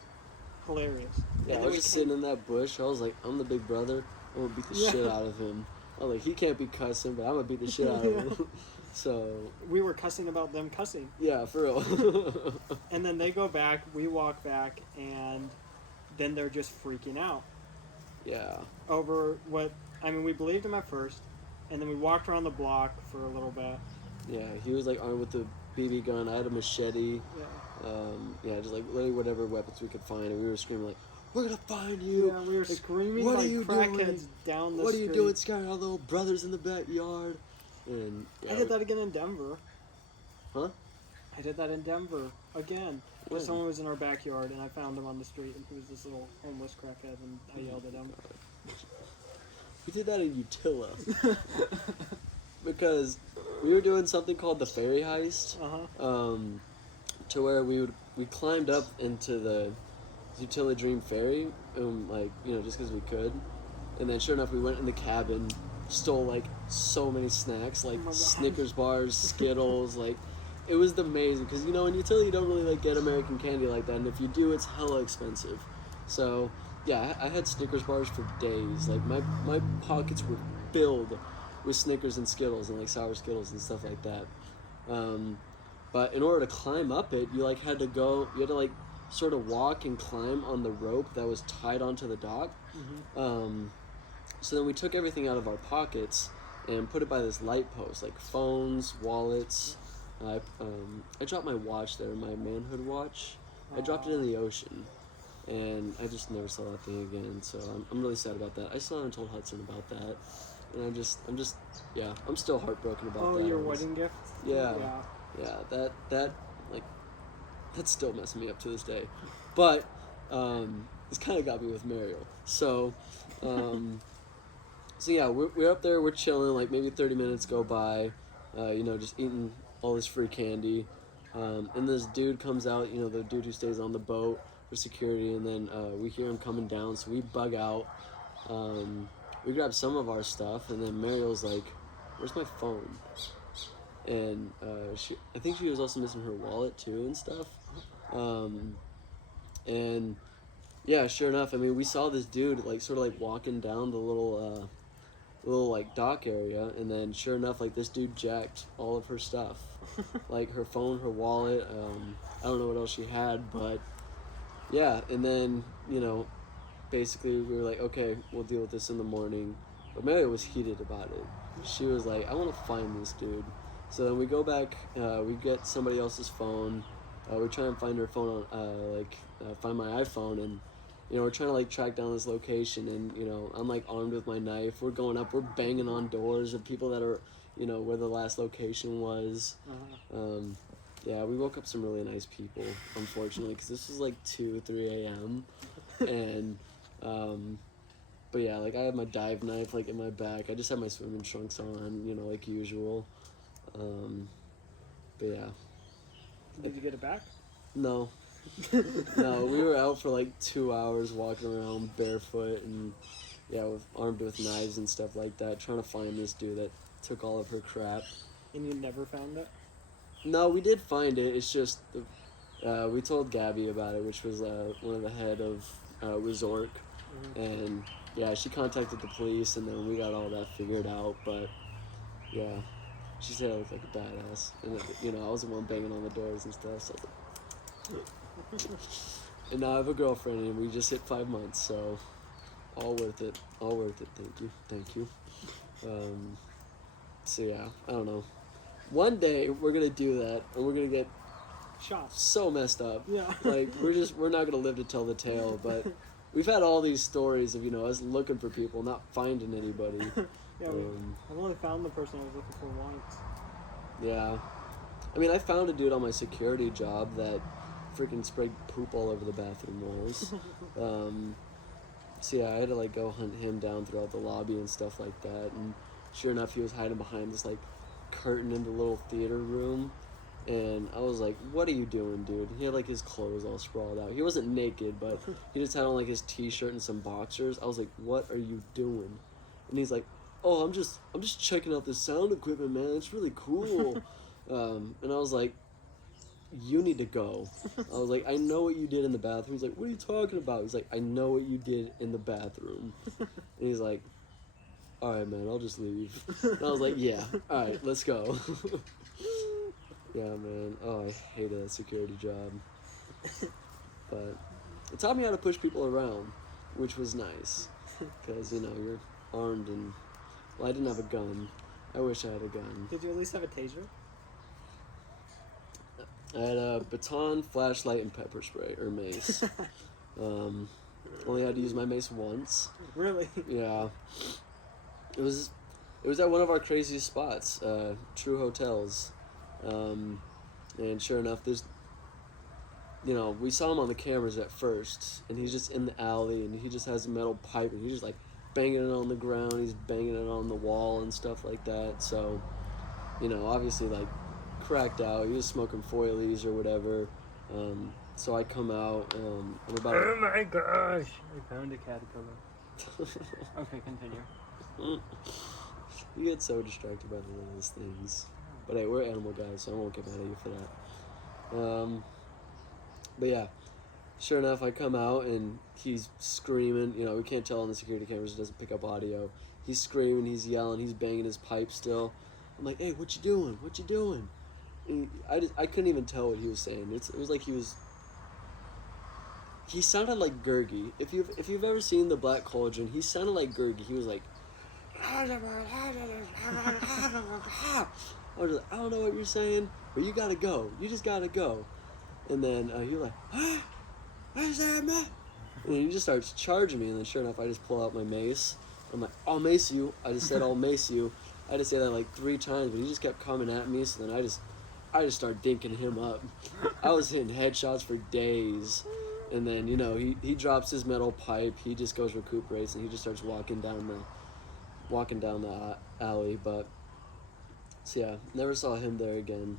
hilarious. Yeah, And I was just sitting in that bush. I was like, I'm the big brother. I'm gonna beat the Yeah. shit out of him. I was like, he can't be cussing, but I'm gonna beat the shit out of him. So We were cussing about them cussing, yeah, for real. and then they go back. We walk back, and then they're just freaking out Yeah. over what. I mean, we believed him at first, and then we walked around the block for a little bit. Yeah, he was like armed with a BB gun. I had a machete. Yeah. Yeah, just like literally whatever weapons we could find, and we were screaming like, "We're gonna find you!" Yeah, we were Like, screaming what are like you crackheads doing? down the What are street. you doing, scaring our little brothers in the backyard? And yeah, I did that again in Denver. Huh? I did that in Denver again. When? Because someone was in our backyard, and I found him on the street, and he was this little homeless crackhead, and I yelled at him. We did that in Utility because we were doing something called the ferry heist. Uh-huh. To where we climbed up into the Utility Dream ferry, like just because we could, and then sure enough we went in the cabin, stole like so many snacks, like Oh my God. Snickers bars, Skittles, like it was amazing because in Utility you don't really like get American candy like that, and if you do it's hella expensive. So yeah, I had Snickers bars for days. Like my pockets were filled with Snickers and Skittles and like sour Skittles and stuff like that. But in order to climb up it, you had to like sort of walk and climb on the rope that was tied onto the dock. Mm-hmm. So then we took everything out of our pockets and put it by this light post, like phones, wallets. I dropped my watch there, my manhood watch. I dropped it in the ocean, and I just never saw that thing again. So I'm really sad about that. I still haven't told Hudson about that, and I'm just I'm still heartbroken about Oh, that. your It was- wedding gift? Yeah. Yeah, that's still messing me up to this day. But it's kind of got me with Mariel. So so yeah, we're up there, we're chilling, like maybe 30 minutes go by, just eating all this free candy. And this dude comes out, the dude who stays on the boat for security, and then we hear him coming down, so we bug out. We grab some of our stuff, and then Mariel's like, "Where's my phone?" And I think she was also missing her wallet too and stuff. And yeah, sure enough, I mean, we saw this dude sort of walking down the little dock area, and then sure enough, this dude jacked all of her stuff, like her phone, her wallet. I don't know what else she had, but yeah. And then basically we were like, okay, we'll deal with this in the morning. But Mary was heated about it. She was like, I want to find this dude. So then we go back, we get somebody else's phone, we try and find her phone on, find my iPhone, and, we're trying to, track down this location, and, I'm, armed with my knife, we're going up, we're banging on doors of people that are, where the last location was. Uh-huh. Yeah, we woke up some really nice people, unfortunately, because this was, 2, 3 a.m., and, but yeah, I had my dive knife, in my back, I just had my swimming trunks on, like usual. But yeah. Did you get it back? No. No, we were out for 2 hours walking around barefoot and armed with knives and stuff like that, trying to find this dude that took all of her crap. And you never found it? No, we did find it. It's just we told Gabby about it, which was one of the head of Resort, and yeah, she contacted the police, and then we got all that figured out. But yeah. She said I looked like a badass, and I was the one banging on the doors and stuff. So, and now I have a girlfriend, and we just hit 5 months, so all worth it. All worth it. Thank you. So yeah, I don't know. One day we're gonna do that, and we're gonna get Shots. so messed up. Yeah. We're not gonna live to tell the tale, but we've had all these stories of us looking for people, not finding anybody. Yeah, I've only found the person I was looking for once. Yeah. I mean, I found a dude on my security job that freaking sprayed poop all over the bathroom walls. So yeah, I had to like go hunt him down throughout the lobby and stuff like that. And sure enough, he was hiding behind this like curtain in the little theater room. And I was like, "What are you doing, dude?" He had like his clothes all sprawled out. He wasn't naked, but he just had on like his t-shirt and some boxers. I was like, "What are you doing?" And he's like, "Oh, I'm just checking out the sound equipment, man. It's really cool." And I was like, "You need to go." I was like, "I know what you did in the bathroom." He's like, "What are you talking about?" He's like, "I know what you did in the bathroom." And he's like, "All right, man, I'll just leave." And I was like, "Yeah, all right, let's go." Yeah, man. Oh, I hated that security job. But it taught me how to push people around, which was nice. Because, you're armed and... Well, I didn't have a gun. I wish I had a gun. Did you at least have a taser? I had a baton, flashlight, and pepper spray, or mace. Only had to use my mace once. Really? Yeah. It was at one of our craziest spots, True Hotels. And sure enough, we saw him on the cameras at first, and he's just in the alley, and he just has a metal pipe, and he's just like banging it on the ground, he's banging it on the wall and stuff like that. So, obviously like cracked out. He was smoking foilies or whatever. So I come out. I'm about. Oh my gosh! I found a caterpillar. Okay, continue. You get so distracted by the littlest things. But hey, we're animal guys, so I won't get mad at you for that. But yeah, sure enough, I come out and he's screaming. We can't tell on the security cameras; it doesn't pick up audio. He's screaming, he's yelling, he's banging his pipe still. I'm like, "Hey, what you doing? What you doing?" And I couldn't even tell what he was saying. It was like he sounded like Gurgi. If you've ever seen The Black Cauldron, he sounded like Gurgi. He was like, I was like, "I don't know what you're saying, but you gotta go. You just gotta go." And then he was like, what is that, man? And he just starts charging me, and then sure enough, I just pull out my mace. I'm like, "I'll mace you." I just said, "I'll mace you." I had to say that like 3 times, but he just kept coming at me, so then I just started dinking him up. I was hitting headshots for days. And then, he drops his metal pipe, he just goes recuperates, and he just starts walking down the alley. But so yeah, never saw him there again.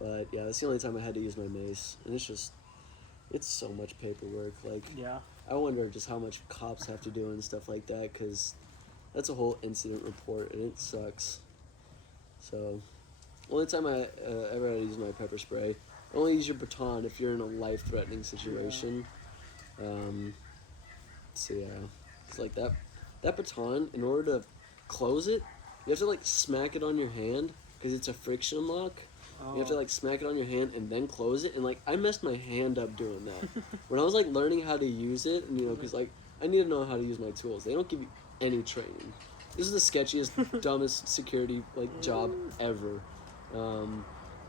But yeah, that's the only time I had to use my mace, and it's so much paperwork. Like, Yeah. I wonder just how much cops have to do and stuff like that, because that's a whole incident report, and it sucks. So, only time I ever had to use my pepper spray. Only use your baton if you're in a life-threatening situation. So yeah, it's like that baton, in order to close it, you have to like smack it on your hand, because it's a friction lock. Oh. You have to like smack it on your hand and then close it, and like I messed my hand up doing that. When I was like learning how to use it, and because like I need to know how to use my tools. They don't give you any training. This is the sketchiest, dumbest security like job ever.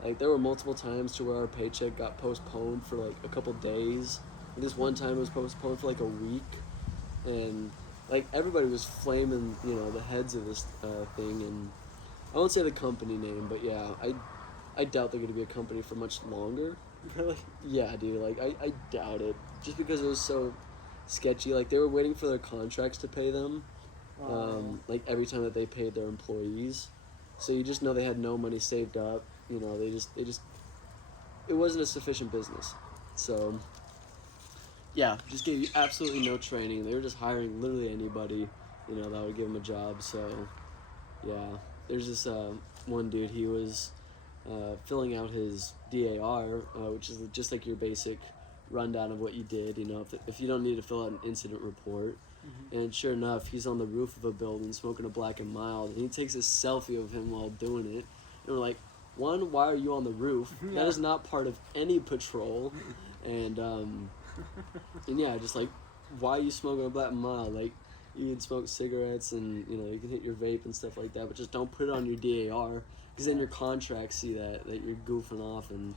Like there were multiple times to where our paycheck got postponed for like a couple days. This one time it was postponed for like a week, and like everybody was flaming, the heads of this thing, and I won't say the company name, but yeah, I doubt they're going to be a company for much longer. Really? Yeah, dude, like I doubt it, just because it was so sketchy. Like they were waiting for their contracts to pay them, like every time that they paid their employees, so you just know they had no money saved up. They just it wasn't a sufficient business, so yeah, just gave you absolutely no training. They were just hiring literally anybody, that would give them a job. So yeah, there's this one dude. He was filling out his DAR, which is just like your basic rundown of what you did. If you don't need to fill out an incident report. Mm-hmm. And sure enough, he's on the roof of a building smoking a Black and Mild, and he takes a selfie of him while doing it. And we're like, one, why are you on the roof? Yeah. That is not part of any patrol. And yeah, just like, why are you smoking a Black and Mild? Like, you can smoke cigarettes and you can hit your vape and stuff like that, but just don't put it on your DAR, because then your contracts see that you're goofing off and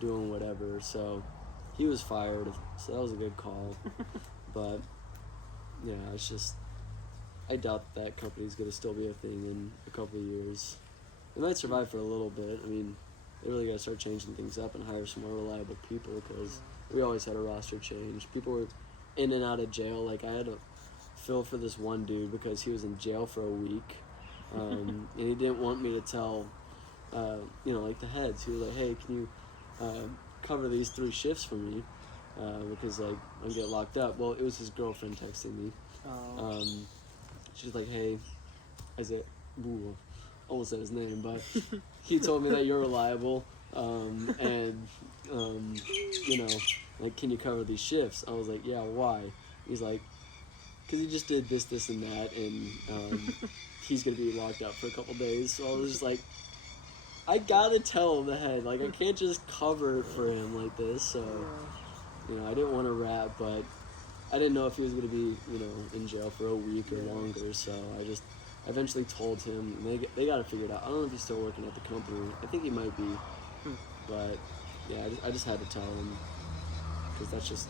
doing whatever. So he was fired, so that was a good call. But yeah, it's just I doubt that company's gonna still be a thing in a couple of years. They might survive for a little bit. I mean, they really gotta start changing things up and hire some more reliable people because we always had a roster change. People were in and out of jail. Like I had to fill for this one dude because he was in jail for a week, and he didn't want me to tell, like the heads. He was like, "Hey, can you cover these 3 shifts for me?" Because like I'm getting locked up. Well, it was his girlfriend texting me. Oh. She's like, "Hey, Isaiah." Ooh, almost said his name, but he told me that you're reliable, and like, can you cover these shifts? I was like, "Yeah, why?" He's like, "Cause he just did this, and that, and he's gonna be locked up for a couple days." So I was just like, I gotta tell him the head, like I can't just cover for him like this. So I didn't want to rap, but I didn't know if he was gonna be in jail for a week or longer. So I eventually told him, and they got to figure it out. I don't know if he's still working at the company. I think he might be, but yeah, I just had to tell him because that's just.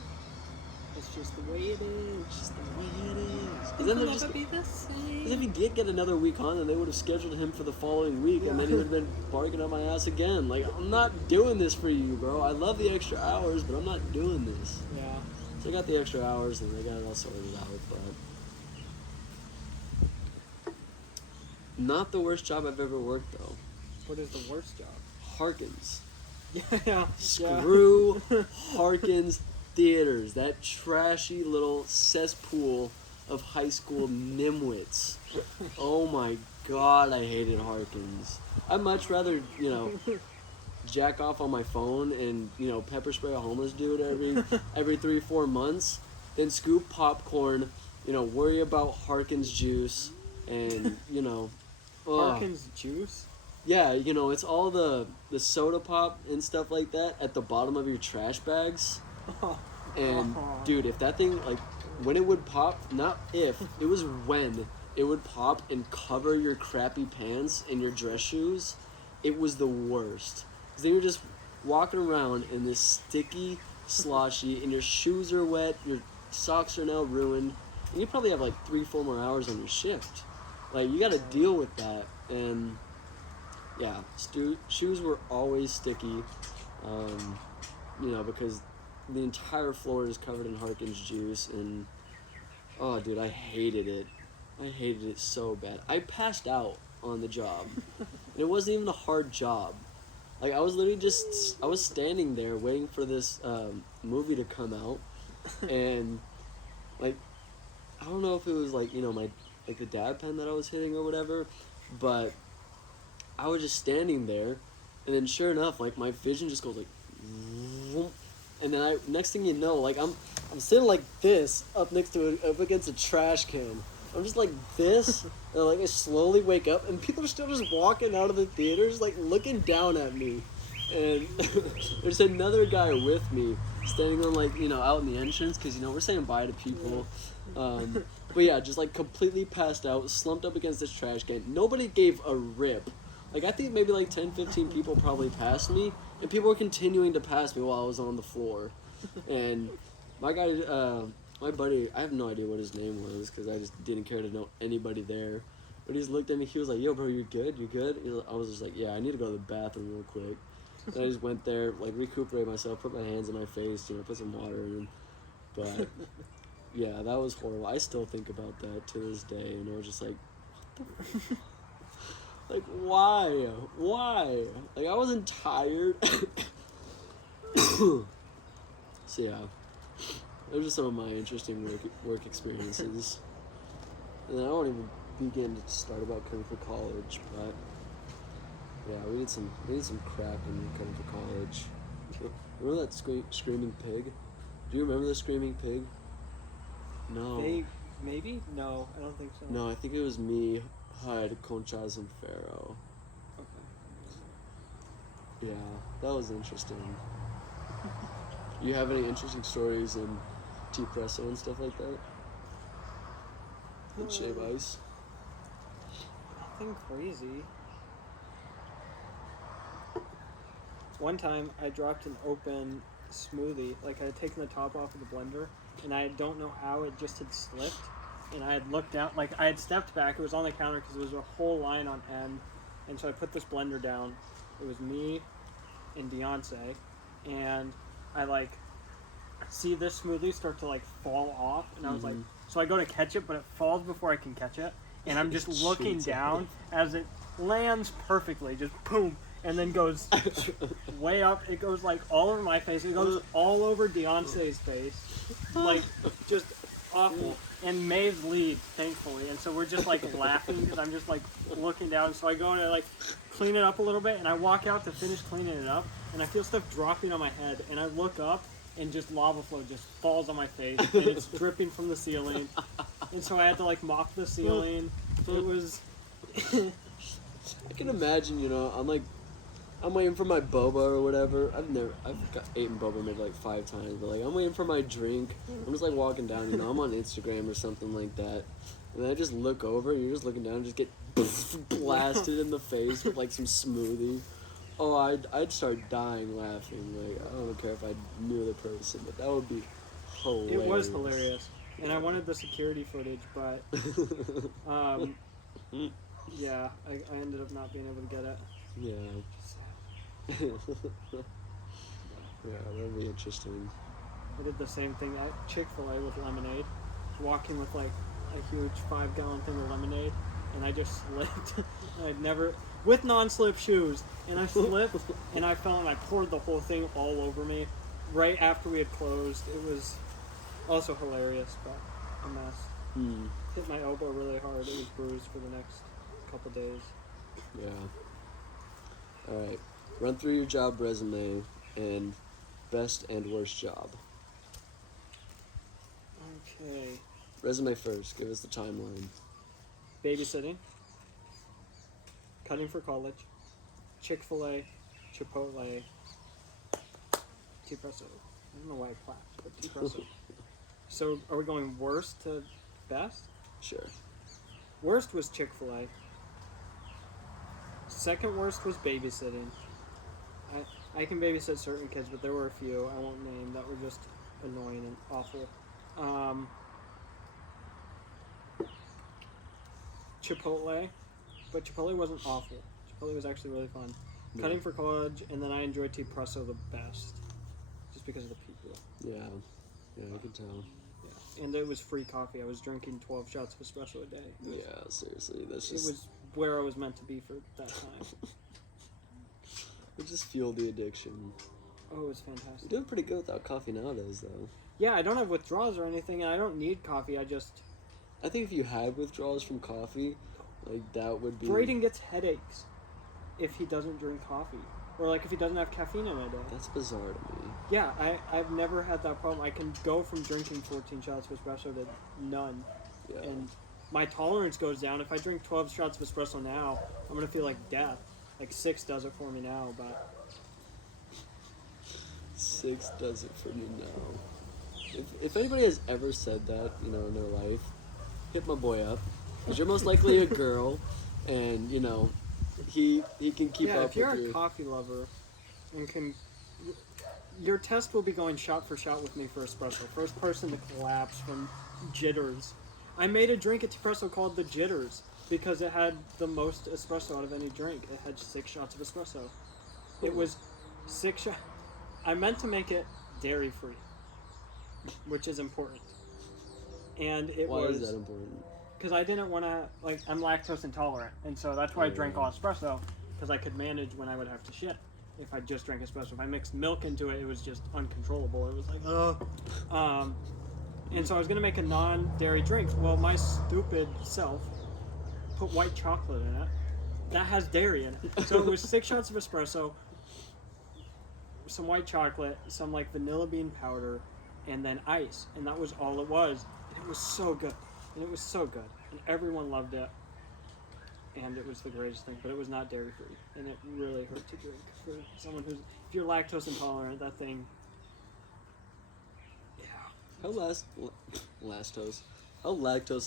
It's just the way it is. It's just the way it is. It'll never be the same. Because if he did get another week on, then they would have scheduled him for the following week, and then he would have been barking up my ass again. Like, I'm not doing this for you, bro. I love the extra hours, but I'm not doing this. Yeah. So I got the extra hours, and they got it all sorted out, but... Not the worst job I've ever worked, though. What is the worst job? Harkins. Yeah. Screw Harkins Theaters. That trashy little cesspool of high school nimwits. Oh my god, I hated Harkins. I'd much rather, jack off on my phone and, pepper spray a homeless dude every 3-4 months than scoop popcorn, worry about Harkins juice and, Harkins juice? Yeah, it's all the soda pop and stuff like that at the bottom of your trash bags. And, dude, if that thing, like, when it would pop, not if, it was when it would pop and cover your crappy pants and your dress shoes, it was the worst. Because then you're just walking around in this sticky, sloshy, and your shoes are wet, your socks are now ruined, and you probably have, like, 3-4 more hours on your shift. Like, you gotta deal with that, and... Yeah, shoes were always sticky, because the entire floor is covered in Harkins juice, and, oh, dude, I hated it. I hated it so bad. I passed out on the job, and it wasn't even a hard job. Like, I was literally I was standing there waiting for this movie to come out, and, like, I don't know if it was, like, the dab pen that I was hitting or whatever, but... I was just standing there, and then sure enough, like, my vision just goes like, and then next thing you know, like, I'm sitting like this up against a trash can. I'm just like this, and like I slowly wake up, and people are still just walking out of the theaters, like looking down at me, and there's another guy with me standing on out in the entrance because we're saying bye to people. But yeah, just like completely passed out, slumped up against this trash can. Nobody gave a rip. Like, I think maybe, 10, 15 people probably passed me, and people were continuing to pass me while I was on the floor. And my guy, my buddy, I have no idea what his name was, because I just didn't care to know anybody there. But he just looked at me, he was like, "Yo, bro, you good? You good?" I was just like, "Yeah, I need to go to the bathroom real quick." And I just went there, recuperate myself, put my hands in my face, put some water in. But, yeah, that was horrible. I still think about that to this day, just like, what the... Like, why? Why? Like, I wasn't tired. So, yeah. Those are some of my interesting work experiences. And I won't even begin to start about coming for college, but... Yeah, we did some crap in coming for college. Remember that Screaming Pig? Do you remember the Screaming Pig? No. Maybe? No, I don't think so. No, I think it was me, Hyde, Conchaz, and Pharaoh. Okay. Yeah, that was interesting. You have any interesting stories in T-Presso and stuff like that? And Shave Ice? Nothing crazy. One time I dropped an open smoothie. Like I had taken the top off of the blender, and I don't know how it just had slipped. And I had looked down, like I had stepped back. It was on the counter because there was a whole line on end. And so I put this blender down. It was me and Beyonce, and I like see this smoothie start to like fall off, and I was like, so I go to catch it, but it falls before I can catch it, and I'm just looking Shoots down as it lands perfectly, just boom, and then goes way up. It goes like all over my face. It goes all over Beyonce's face, like just awful. And Maeve's lead, thankfully, and so we're just like laughing because I'm just like looking down. So I go to like clean it up a little bit, and I walk out to finish cleaning it up, and I feel stuff dropping on my head, and I look up, and just lava flow just falls on my face, and it's dripping from the ceiling, and so I had to like mop the ceiling. It was. I can imagine, you know, I'm waiting for my boba or whatever. I've eaten boba maybe like 5 times, but like I'm waiting for my drink. I'm just like walking down, you know, I'm on Instagram or something like that, and then I just look over. You're just looking down, and just get blasted in the face with like some smoothie. Oh, I'd start dying laughing. Like I don't care if I knew the person, but that would be hilarious. It was hilarious, and I wanted the security footage, but yeah, I ended up not being able to get it. Yeah. Yeah, that'd be interesting. I did the same thing at Chick-fil-A with lemonade. Walking with like a huge 5-gallon thing of lemonade, and I just slipped. I'd never with non-slip shoes, and I slipped and I fell and I poured the whole thing all over me right after we had closed. It was also hilarious, but a mess. Hit my elbow really hard. It was bruised for the next couple days. Yeah. All right. Run through your job resume and best and worst job. Okay. Resume first. Give us the timeline. Babysitting. Cutting for college. Chick-fil-A. Chipotle. T-Presso. I don't know why I clapped, but T-Presso. So are we going worst to best? Sure. Worst was Chick-fil-A. Second worst was babysitting. I can babysit certain kids, but there were a few I won't name that were just annoying and awful. Chipotle, but Chipotle wasn't awful. Chipotle was actually really fun. Yeah. Cutting for college, and then I enjoyed T-Presso the best, just because of the people. Yeah. Yeah, I can tell. Yeah. And it was free coffee. I was drinking 12 shots of espresso a day. Yeah, seriously. That's It just... was where I was meant to be for that time. It just fueled the addiction. Oh, it was fantastic. You're doing pretty good without coffee nowadays, though. Yeah, I don't have withdrawals or anything, and I don't need coffee. I think if you had withdrawals from coffee, like, that would be... Braden gets headaches if he doesn't drink coffee. Or, like, if he doesn't have caffeine in a day. That's bizarre to me. Yeah, I've never had that problem. I can go from drinking 14 shots of espresso to none. Yeah. And my tolerance goes down. If I drink 12 shots of espresso now, I'm going to feel like death. Like 6 does it for me now, but... 6 does it for me now. If anybody has ever said that, you know, in their life, hit my boy up. Because you're most likely a girl, and, you know, he can keep yeah, up if you're with a you. coffee lover and can... Your test will be going shot for shot with me for espresso. First person to collapse from jitters. I made a drink at T-Presso called the Jitters because it had the most espresso out of any drink. It had 6 shots of espresso. It was 6 shots. I meant to make it dairy-free, which is important. And it Why was... is that important? Because I didn't want to... Like, I'm lactose intolerant, and so that's why I drank all espresso, because I could manage when I would have to shit if I just drank espresso. If I mixed milk into it, it was just uncontrollable. It was like, ugh. And so I was going to make a non-dairy drink. Well, my stupid self put white chocolate in it. That has dairy in it. So it was 6 shots of espresso, some white chocolate, some like vanilla bean powder, and then ice. And that was all it was. And it was so good. And it was so good. And everyone loved it. And it was the greatest thing. But it was not dairy free. And it really hurt to drink for someone who's... If you're lactose intolerant, that thing... How lactose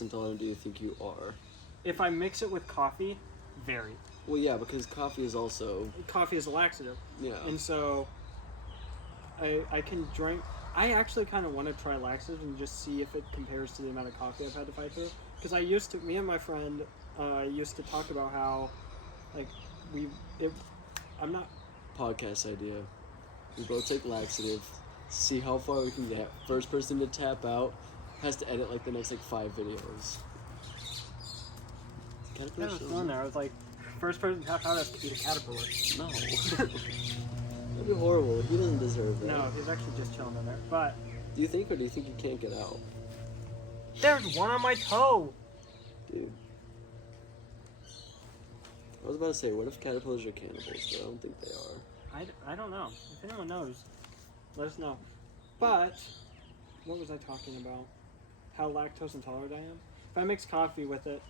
intolerant do you think you are? If I mix it with coffee, very. Well, yeah, because coffee is also... Coffee is a laxative. Yeah. And so I can drink. I actually kind of want to try laxatives and just see if it compares to the amount of coffee I've had to fight through. Because me and my friend used to talk about how, like, I'm not. Podcast idea. We both take laxative. See how far we can get. First person to tap out has to edit like the next like 5 videos. Yeah, I was on there. I was like, first person to tap out has to eat a caterpillar. No. That'd be horrible. He doesn't deserve that. No, he's actually just chilling in there. But Do you think he can't get out? there's one on my toe. Dude. I was about to say, what if caterpillars are cannibals? But I don't think they are. I don't know. If anyone knows, let us know. But what was I talking about? How lactose intolerant I am. If I mix coffee with it,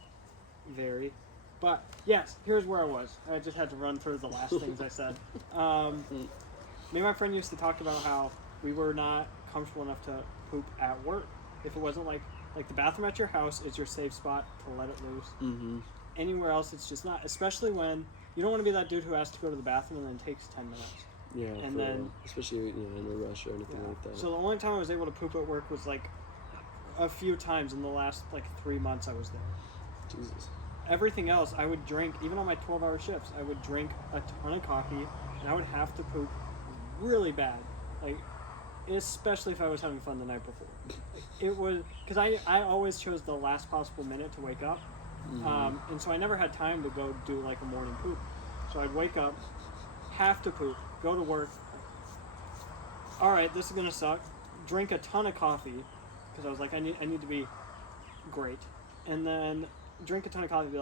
very. But yes, here's where I was. I just had to run through the last things I said. Me and my friend used to talk about how we were not comfortable enough to poop at work. If it wasn't like the bathroom at your house is your safe spot to let it loose. Mm-hmm. Anywhere else, it's just not. Especially when you don't want to be that dude who has to go to the bathroom and then takes 10 minutes. Yeah, And then- especially in a rush or anything like that. So the only time I was able to poop at work was like a few times in the last like 3 months I was there. Jesus. Everything else, I would drink, even on my 12-hour shifts, I would drink a ton of coffee, and I would have to poop really bad. Like, especially if I was having fun the night before. It was, because I always chose the last possible minute to wake up, Mm-hmm. and so I never had time to go do like a morning poop. So I'd wake up, have to poop, go to work. All right, this is gonna suck. Drink a ton of coffee, because I was like, I need to be great, and then drink a ton of coffee. Be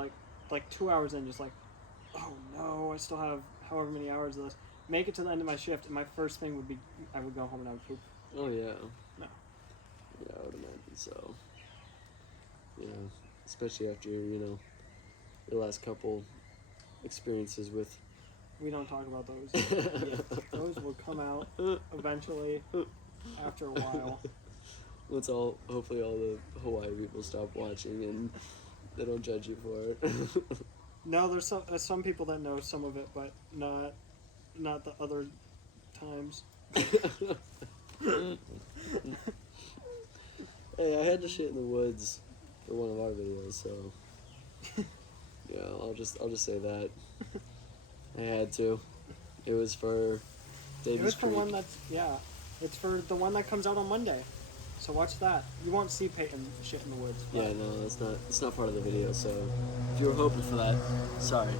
like 2 hours in, just like, oh no, I still have however many hours of this. Make it to the end of my shift, and my first thing would be I would go home and I would poop. Oh yeah. No. Yeah, I would imagine so. Yeah, especially after your last couple experiences with. We don't talk about those. Yet. Those will come out eventually after a while. Hopefully all the Hawaii people stop watching and they don't judge you for it. No, there's some people that know some of it, but not the other times. Hey, I had to shit in the woods for one of our videos, so yeah, I'll just say that I had to. It was for Davies It was for Creek. one that's it's for the one that comes out on Monday. So watch that. You won't see Peyton shit in the woods. But, Yeah, no, it's not part of the video. So if you were hoping for that, sorry.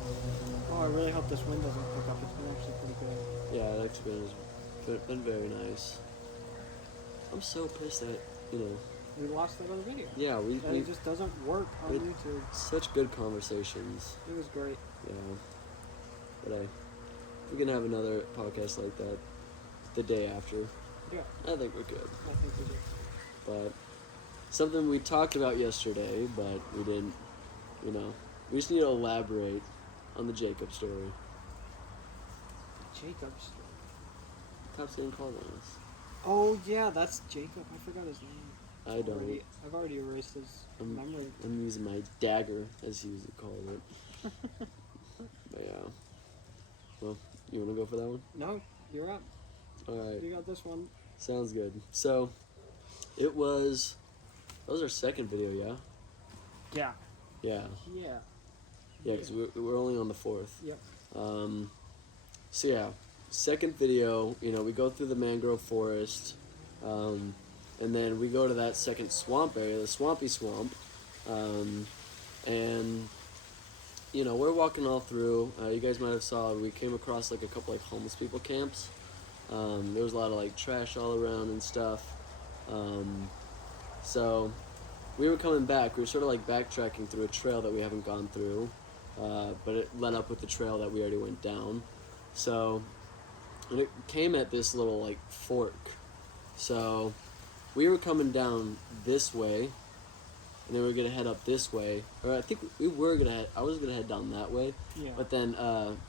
oh, I really hope this wind doesn't pick up. It's been actually pretty good. Yeah, it's been very nice. I'm so pissed that We lost that other video. yeah we It just doesn't work on it- YouTube. such good conversations. It was great. Yeah, but we can have another podcast like that the day after. Yeah, I think we're good. I think we did. But something we talked about yesterday, but we didn't. We just need to elaborate on the Jacob story. Jacob's. Cops didn't call on us. Oh yeah, that's Jacob. I forgot his name. I don't. I've already erased his memory. I'm using my dagger, as he used to call it. But yeah. Well, you want to go for that one? No, you're up. All right. You got this one. Sounds good. So, that was our second video, yeah? Yeah. Yeah. Yeah. Yeah, because we're only on the fourth. Yep. So yeah, second video, we go through the mangrove forest, and then we go to that second swamp area, the swampy swamp, and we're walking all through. You guys might have saw we came across like a couple like homeless people camps. There was a lot of like trash all around and stuff. So we were coming back. We were sort of like backtracking through a trail that we haven't gone through, but it led up with the trail that we already went down. So, and it came at this little like fork. So we were coming down this way, and then we were gonna head up this way. Or I think I was gonna head down that way. Yeah. But then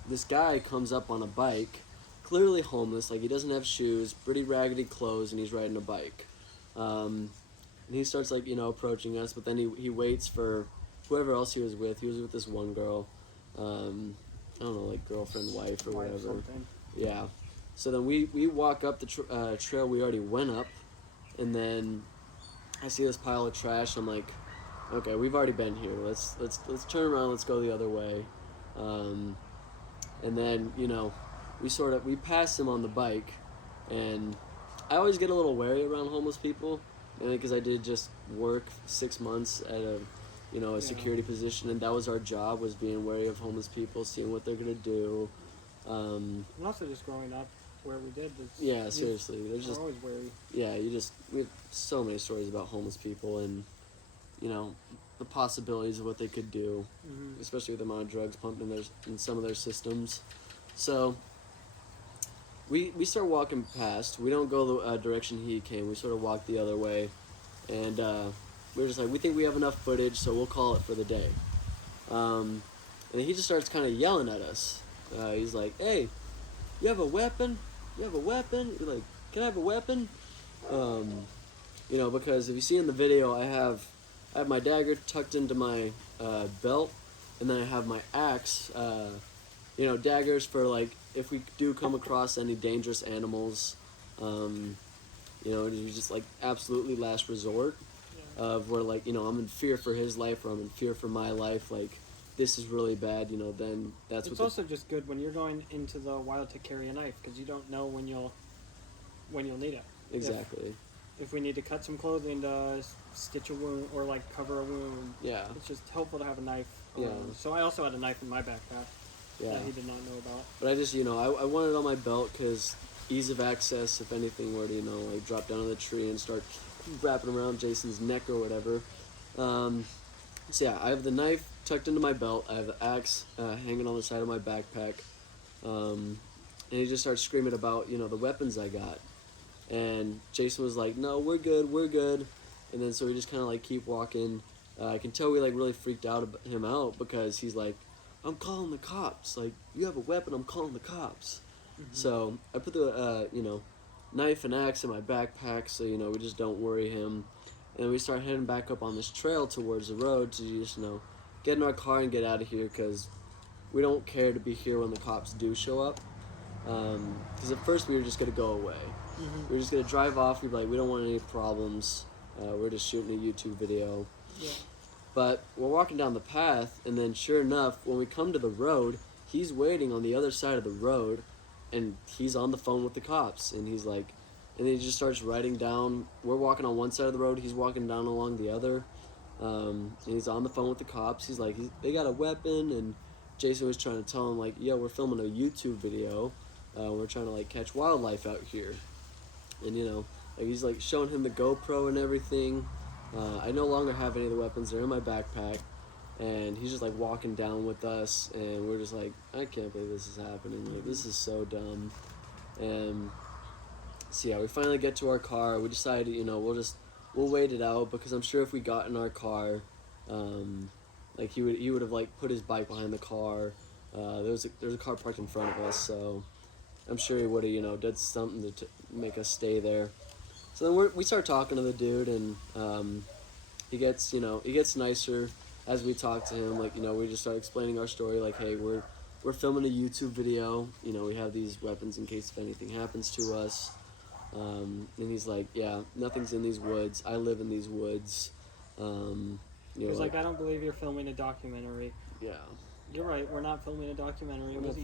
this guy comes up on a bike, clearly homeless, like he doesn't have shoes, pretty raggedy clothes, and he's riding a bike. And he starts like, approaching us, but then he waits for whoever else he was with. He was with this one girl, I don't know, like girlfriend, wife, or Wife whatever. something. Yeah. So then we walk up the trail we already went up, and then I see this pile of trash. I'm like, okay, we've already been here. Let's turn around. Let's go the other way. And then we pass him on the bike, and I always get a little wary around homeless people, because I did just work 6 months at a security position, and that was our job, was being wary of homeless people, seeing what they're gonna do. And also just growing up where we did. Seriously, there's just always wary. Yeah, we have so many stories about homeless people, and the possibilities of what they could do, especially with the amount of drugs pumped in some of their systems. So we start walking past. We don't go the direction he came. We sort of walk the other way, and we're just like, we think we have enough footage, so we'll call it for the day. And he just starts kind of yelling at us. He's like, "Hey, you have a weapon? You have a weapon?" We're like, "Can I have a weapon?" Because if you see in the video, I have my dagger tucked into my belt, and then I have my axe. Daggers for, like, if we do come across any dangerous animals. It's just like absolutely last resort of where, like, I'm in fear for his life, or I'm in fear for my life. Like, this is really bad. Then that's It's also just good when you're going into the wild to carry a knife, because you don't know when you'll need it. Exactly. If we need to cut some clothing to stitch a wound or, like, cover a wound, it's just helpful to have a knife. So I also had a knife in my backpack that he did not know about. But I just, I wanted it on my belt because ease of access, if anything were to, like, drop down to the tree and start wrapping around Jason's neck or whatever. I have the knife tucked into my belt. I have the axe hanging on the side of my backpack. And he just starts screaming about, the weapons I got. And Jason was like, "No, we're good. And then so we just kind of, like, keep walking. I can tell we, like, really freaked him out because he's like, "I'm calling the cops. Like, you have a weapon, I'm calling the cops." So I put the, knife and axe in my backpack so, we just don't worry him. And we start heading back up on this trail towards the road to just, get in our car and get out of here, because we don't care to be here when the cops do show up. Because at first we were just going to go away. We were just going to drive off. We'd be like, we don't want any problems. We're just shooting a YouTube video. Yeah. But we're walking down the path, and then sure enough, when we come to the road, he's waiting on the other side of the road, and he's on the phone with the cops. And he's like, and then he just starts writing down. We're walking on one side of the road, he's walking down along the other. And he's on the phone with the cops. He's like, they got a weapon, and Jason was trying to tell him, like, "Yo, we're filming a YouTube video. We're trying to, like, catch wildlife out here." And, like, he's, like, showing him the GoPro and everything. I no longer have any of the weapons. They're in my backpack. And he's just, like, walking down with us. And we're just like, I can't believe this is happening. Like, this is so dumb. And so, we finally get to our car. We decided, we'll wait it out. Because I'm sure if we got in our car, like, he would have, like, put his bike behind the car. There was a car parked in front of us. So I'm sure he would have, did something to make us stay there. So then we start talking to the dude, and he gets nicer as we talk to him. Like, we just start explaining our story. Like, hey, we're filming a YouTube video. We have these weapons in case if anything happens to us. And he's like, "Yeah, nothing's in these woods. I live in these woods." He's like, "I don't believe you're filming a documentary." Yeah. You're right, we're not filming a documentary. It was a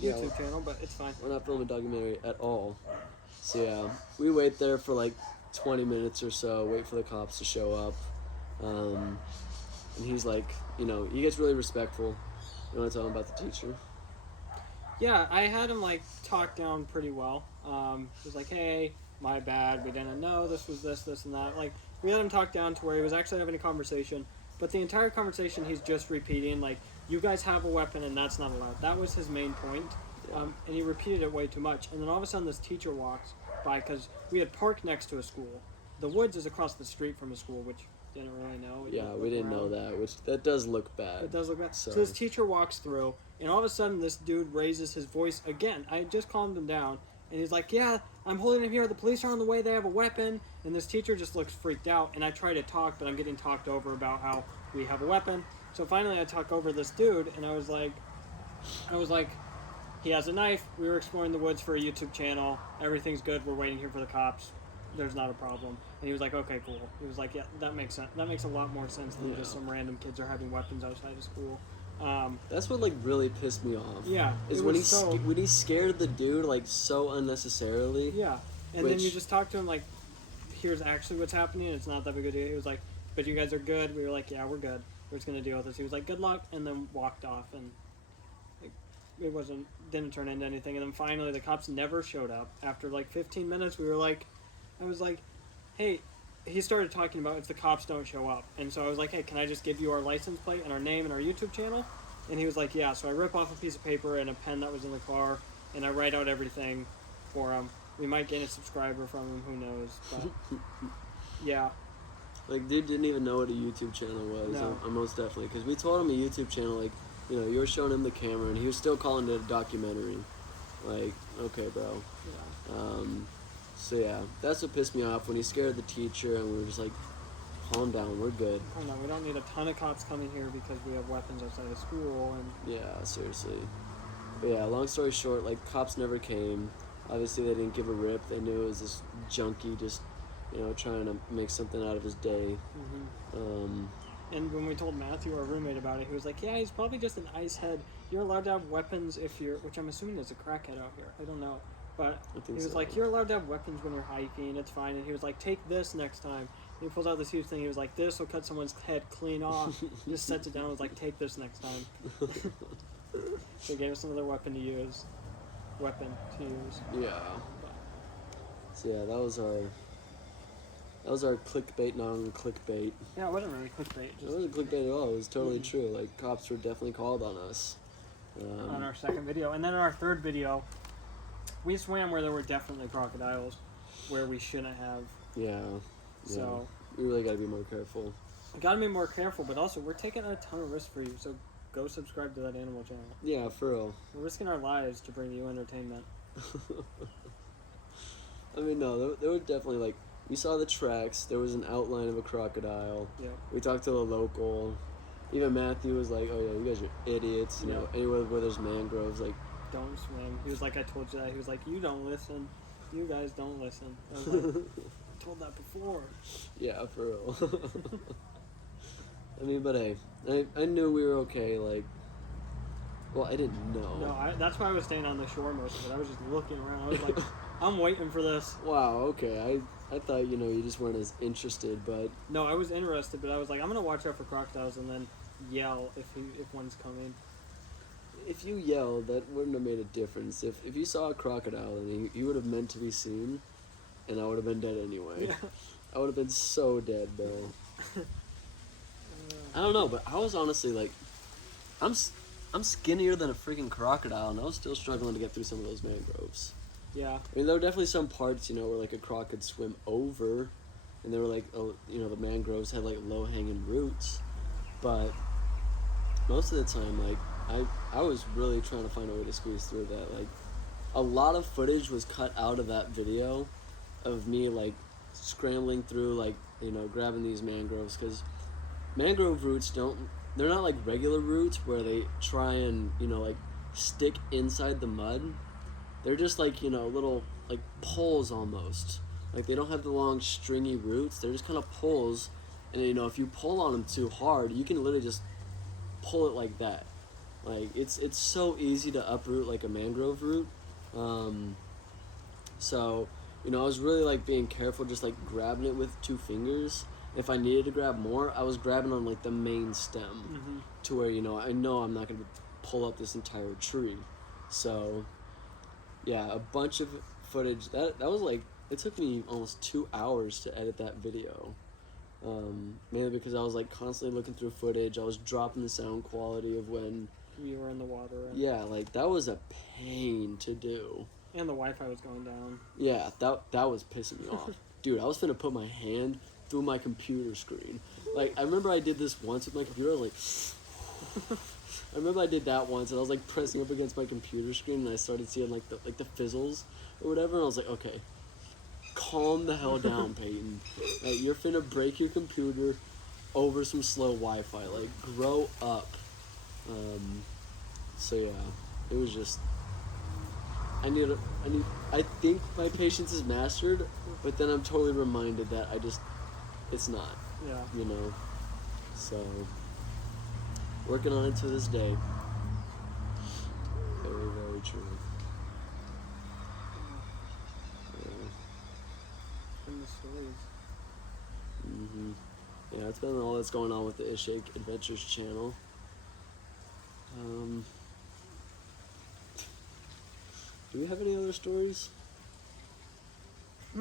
YouTube channel, but it's fine. We're not filming a documentary at all. So, we wait there for, like, 20 minutes or so, wait for the cops to show up. And he's like, he gets really respectful. You want to tell him about the teacher? Yeah, I had him, like, talk down pretty well. He was like, "Hey, my bad, we didn't know this was this, and that." Like, we had him talk down to where he was actually having a conversation. But the entire conversation, he's just repeating, like, "You guys have a weapon, and that's not allowed." That was his main point. And he repeated it way too much. And then all of a sudden, this teacher walks by, because we had parked next to a school. The woods is across the street from a school, which didn't really know. Yeah, we didn't know that, which that does look bad. It does look bad. So this teacher walks through, and all of a sudden, this dude raises his voice again. I just calmed him down, and he's like, "Yeah, I'm holding him here. The police are on the way. They have a weapon." And this teacher just looks freaked out, and I try to talk, but I'm getting talked over about how we have a weapon. So finally, I talk over this dude, and I was like, he has a knife. We were exploring the woods for a YouTube channel. Everything's good. We're waiting here for the cops. There's not a problem. And he was like, okay, cool. He was like, yeah, that makes sense. That makes a lot more sense than just some random kids are having weapons outside of school. That's what like really pissed me off. Yeah, is when he scared the dude like so unnecessarily. Yeah, and then you just talk to him like, here's actually what's happening. It's not that big a deal. He was like, but you guys are good. We were like, yeah, we're good. We're just gonna deal with this. He was like, good luck, and then walked off, and it didn't turn into anything. And then finally, the cops never showed up. After like 15 minutes, I was like, hey. He started talking about if the cops don't show up. And so I was like, hey, can I just give you our license plate and our name and our YouTube channel? And he was like, yeah. So I rip off a piece of paper and a pen that was in the car, and I write out everything for him. We might gain a subscriber from him, who knows. But yeah. Like, dude didn't even know what a YouTube channel was. No. Most definitely. Because we told him a YouTube channel, like, you know, you were showing him the camera, and he was still calling it a documentary. Like, okay, bro. Yeah. So yeah, that's what pissed me off when he scared the teacher, and we were just like, calm down, we're good. Oh no, we don't need a ton of cops coming here because we have weapons outside of school. And yeah, seriously. But yeah, long story short, like, cops never came. Obviously, they didn't give a rip. They knew it was this junkie just, you know, trying to make something out of his day. Mm-hmm. And when we told Matthew, our roommate, about it, he was like, yeah, he's probably just an ice head. You're allowed to have weapons if you're, which I'm assuming is a crackhead out here. I don't know. But he was like, you're allowed to have weapons when you're hiking. It's fine. And he was like, take this next time. And he pulls out this huge thing. He was like, this will cut someone's head clean off. He just sets it down and was like, take this next time. So he gave us another weapon to use. Yeah. So yeah, that was our clickbait, non-clickbait. Yeah, it wasn't really clickbait. It wasn't clickbait at all. It was totally true. Like, cops were definitely called on us. On our second video. And then in our third video, we swam where there were definitely crocodiles, where we shouldn't have. Yeah. So we really got to be more careful. Gotta be more careful, but also we're taking a ton of risks for you. So go subscribe to that animal channel. Yeah, for real. We're risking our lives to bring you entertainment. I mean, no, there were definitely, like, we saw the tracks. There was an outline of a crocodile. Yeah. We talked to a local. Even Matthew was like, "Oh yeah, you guys are idiots." You know, anywhere where there's mangroves, like, don't swim. He was like, I told you that. He was like, you don't listen. You guys don't listen. I was like, I told that before. Yeah, for real. I mean, but hey, I knew we were okay. Like, well, I didn't know. No, that's why I was staying on the shore most of it. I was just looking around. I was like, I'm waiting for this. Wow. Okay. I thought, you know, you just weren't as interested, but no, I was interested, but I was like, I'm gonna watch out for crocodiles and then yell if one's coming. If you yelled, that wouldn't have made a difference. If you saw a crocodile and you would have meant to be seen, and I would have been dead anyway. Yeah. I would have been so dead, Bill. I don't know, but I was honestly like, I'm skinnier than a freaking crocodile, and I was still struggling to get through some of those mangroves. Yeah. I mean, there were definitely some parts, you know, where like a croc could swim over, and there were like, oh, you know, the mangroves had like low-hanging roots, but most of the time, like, I was really trying to find a way to squeeze through that. Like, a lot of footage was cut out of that video of me, like, scrambling through, like, you know, grabbing these mangroves, because mangrove roots they're not like regular roots where they try and, you know, like, stick inside the mud. They're just like, you know, little, like, poles almost. Like, they don't have the long stringy roots. They're just kind of poles, and, you know, if you pull on them too hard, you can literally just pull it like that. Like, it's so easy to uproot like a mangrove root. So, you know, I was really like being careful, just like grabbing it with 2 fingers. If I needed to grab more, I was grabbing on like the main stem, to where, you know I'm not gonna pull up this entire tree. So, yeah, a bunch of footage. That was like, it took me almost 2 hours to edit that video. Mainly because I was like constantly looking through footage. I was dropping the sound quality of when you were in the water. Yeah, like, that was a pain to do. And the Wi-Fi was going down. Yeah, that was pissing me off. Dude, I was finna put my hand through my computer screen. Like, I remember I did this once with my computer. I was like, I remember I did that once, and I was like pressing up against my computer screen, and I started seeing like the fizzles or whatever, and I was like, okay, calm the hell down, Peyton. Like, you're finna break your computer over some slow Wi-Fi. Like, grow up. So yeah, it was just I think my patience is mastered, but then I'm totally reminded that it's not, Yeah. you know. So, working on it to this day. Very, very true. From the stories. Mm-hmm. Yeah, it's been all that's going on with the Ishake Adventures channel. Do we have any other stories? I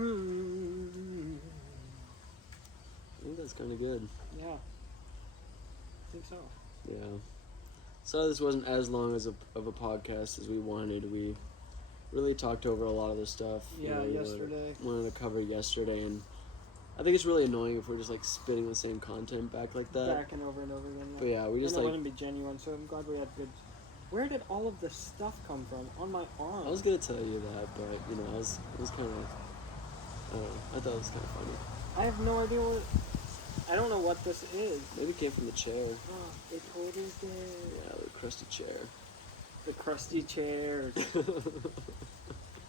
think that's kind of good. Yeah. I think so. Yeah. So this wasn't as long of a podcast as we wanted. We really talked over a lot of the stuff. Yeah, we yesterday. wanted to cover yesterday, and I think it's really annoying if we're just like spitting the same content back like that. Back and over again. Yeah. But yeah, we just and it like. wouldn't be genuine, so I'm glad we had good. Where did all of this stuff come from? On my arm. I was gonna tell you that, but you know, it was kind of. I don't know. I thought it was kind of funny. I have no idea what. I don't know what this is. Maybe it came from the chair. Oh, it totally did. Yeah, the crusty chair. The crusty chairs.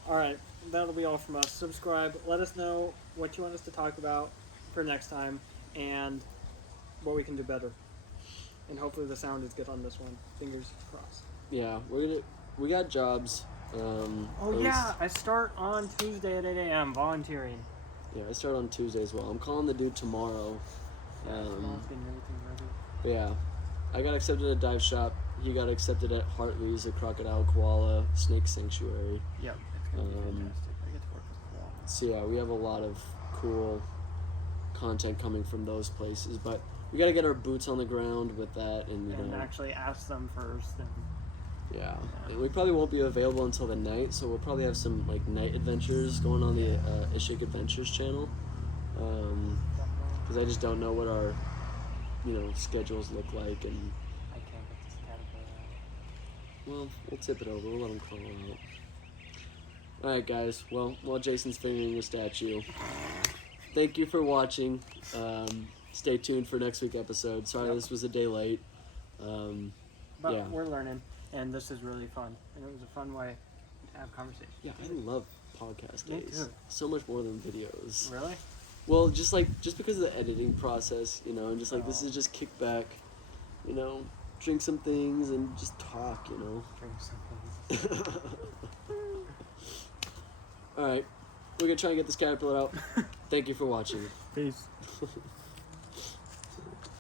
Alright, that'll be all from us. Subscribe. Let us know what you want us to talk about for next time and what we can do better. And hopefully the sound is good on this one. Fingers crossed. Yeah, we got jobs. Oh yeah, I start on Tuesday at 8 a.m. volunteering. Yeah, I start on Tuesday as well. I'm calling the dude tomorrow. Mom's getting everything ready. But yeah, I got accepted at Dive Shop. He got accepted at Hartley's, a crocodile koala snake sanctuary. Yep, it's gonna be fantastic. I get to work with koala. So yeah, we have a lot of cool content coming from those places, but we got to get our boots on the ground with that, and And actually ask them first. And yeah, and we probably won't be available until the night, so we'll probably have some like night adventures going on the Ishake Adventures channel. Because I just don't know what our schedules look like, and I can't get this caterpillar out. well, we'll tip it over. We'll let him crawl out. All right, guys. Well, while Jason's fingering the statue, thank you for watching. Stay tuned for next week's episode. Sorry this was a day late. But yeah. we're learning, and this is really fun. And it was a fun way to have conversation. Yeah, I love podcast Me days. too. So much more than videos. Really? Well, just because of the editing process, and just like this is just kick back, drink some things and just talk, Drink something. All right, we're gonna try and get this caterpillar out. Thank you for watching. Peace.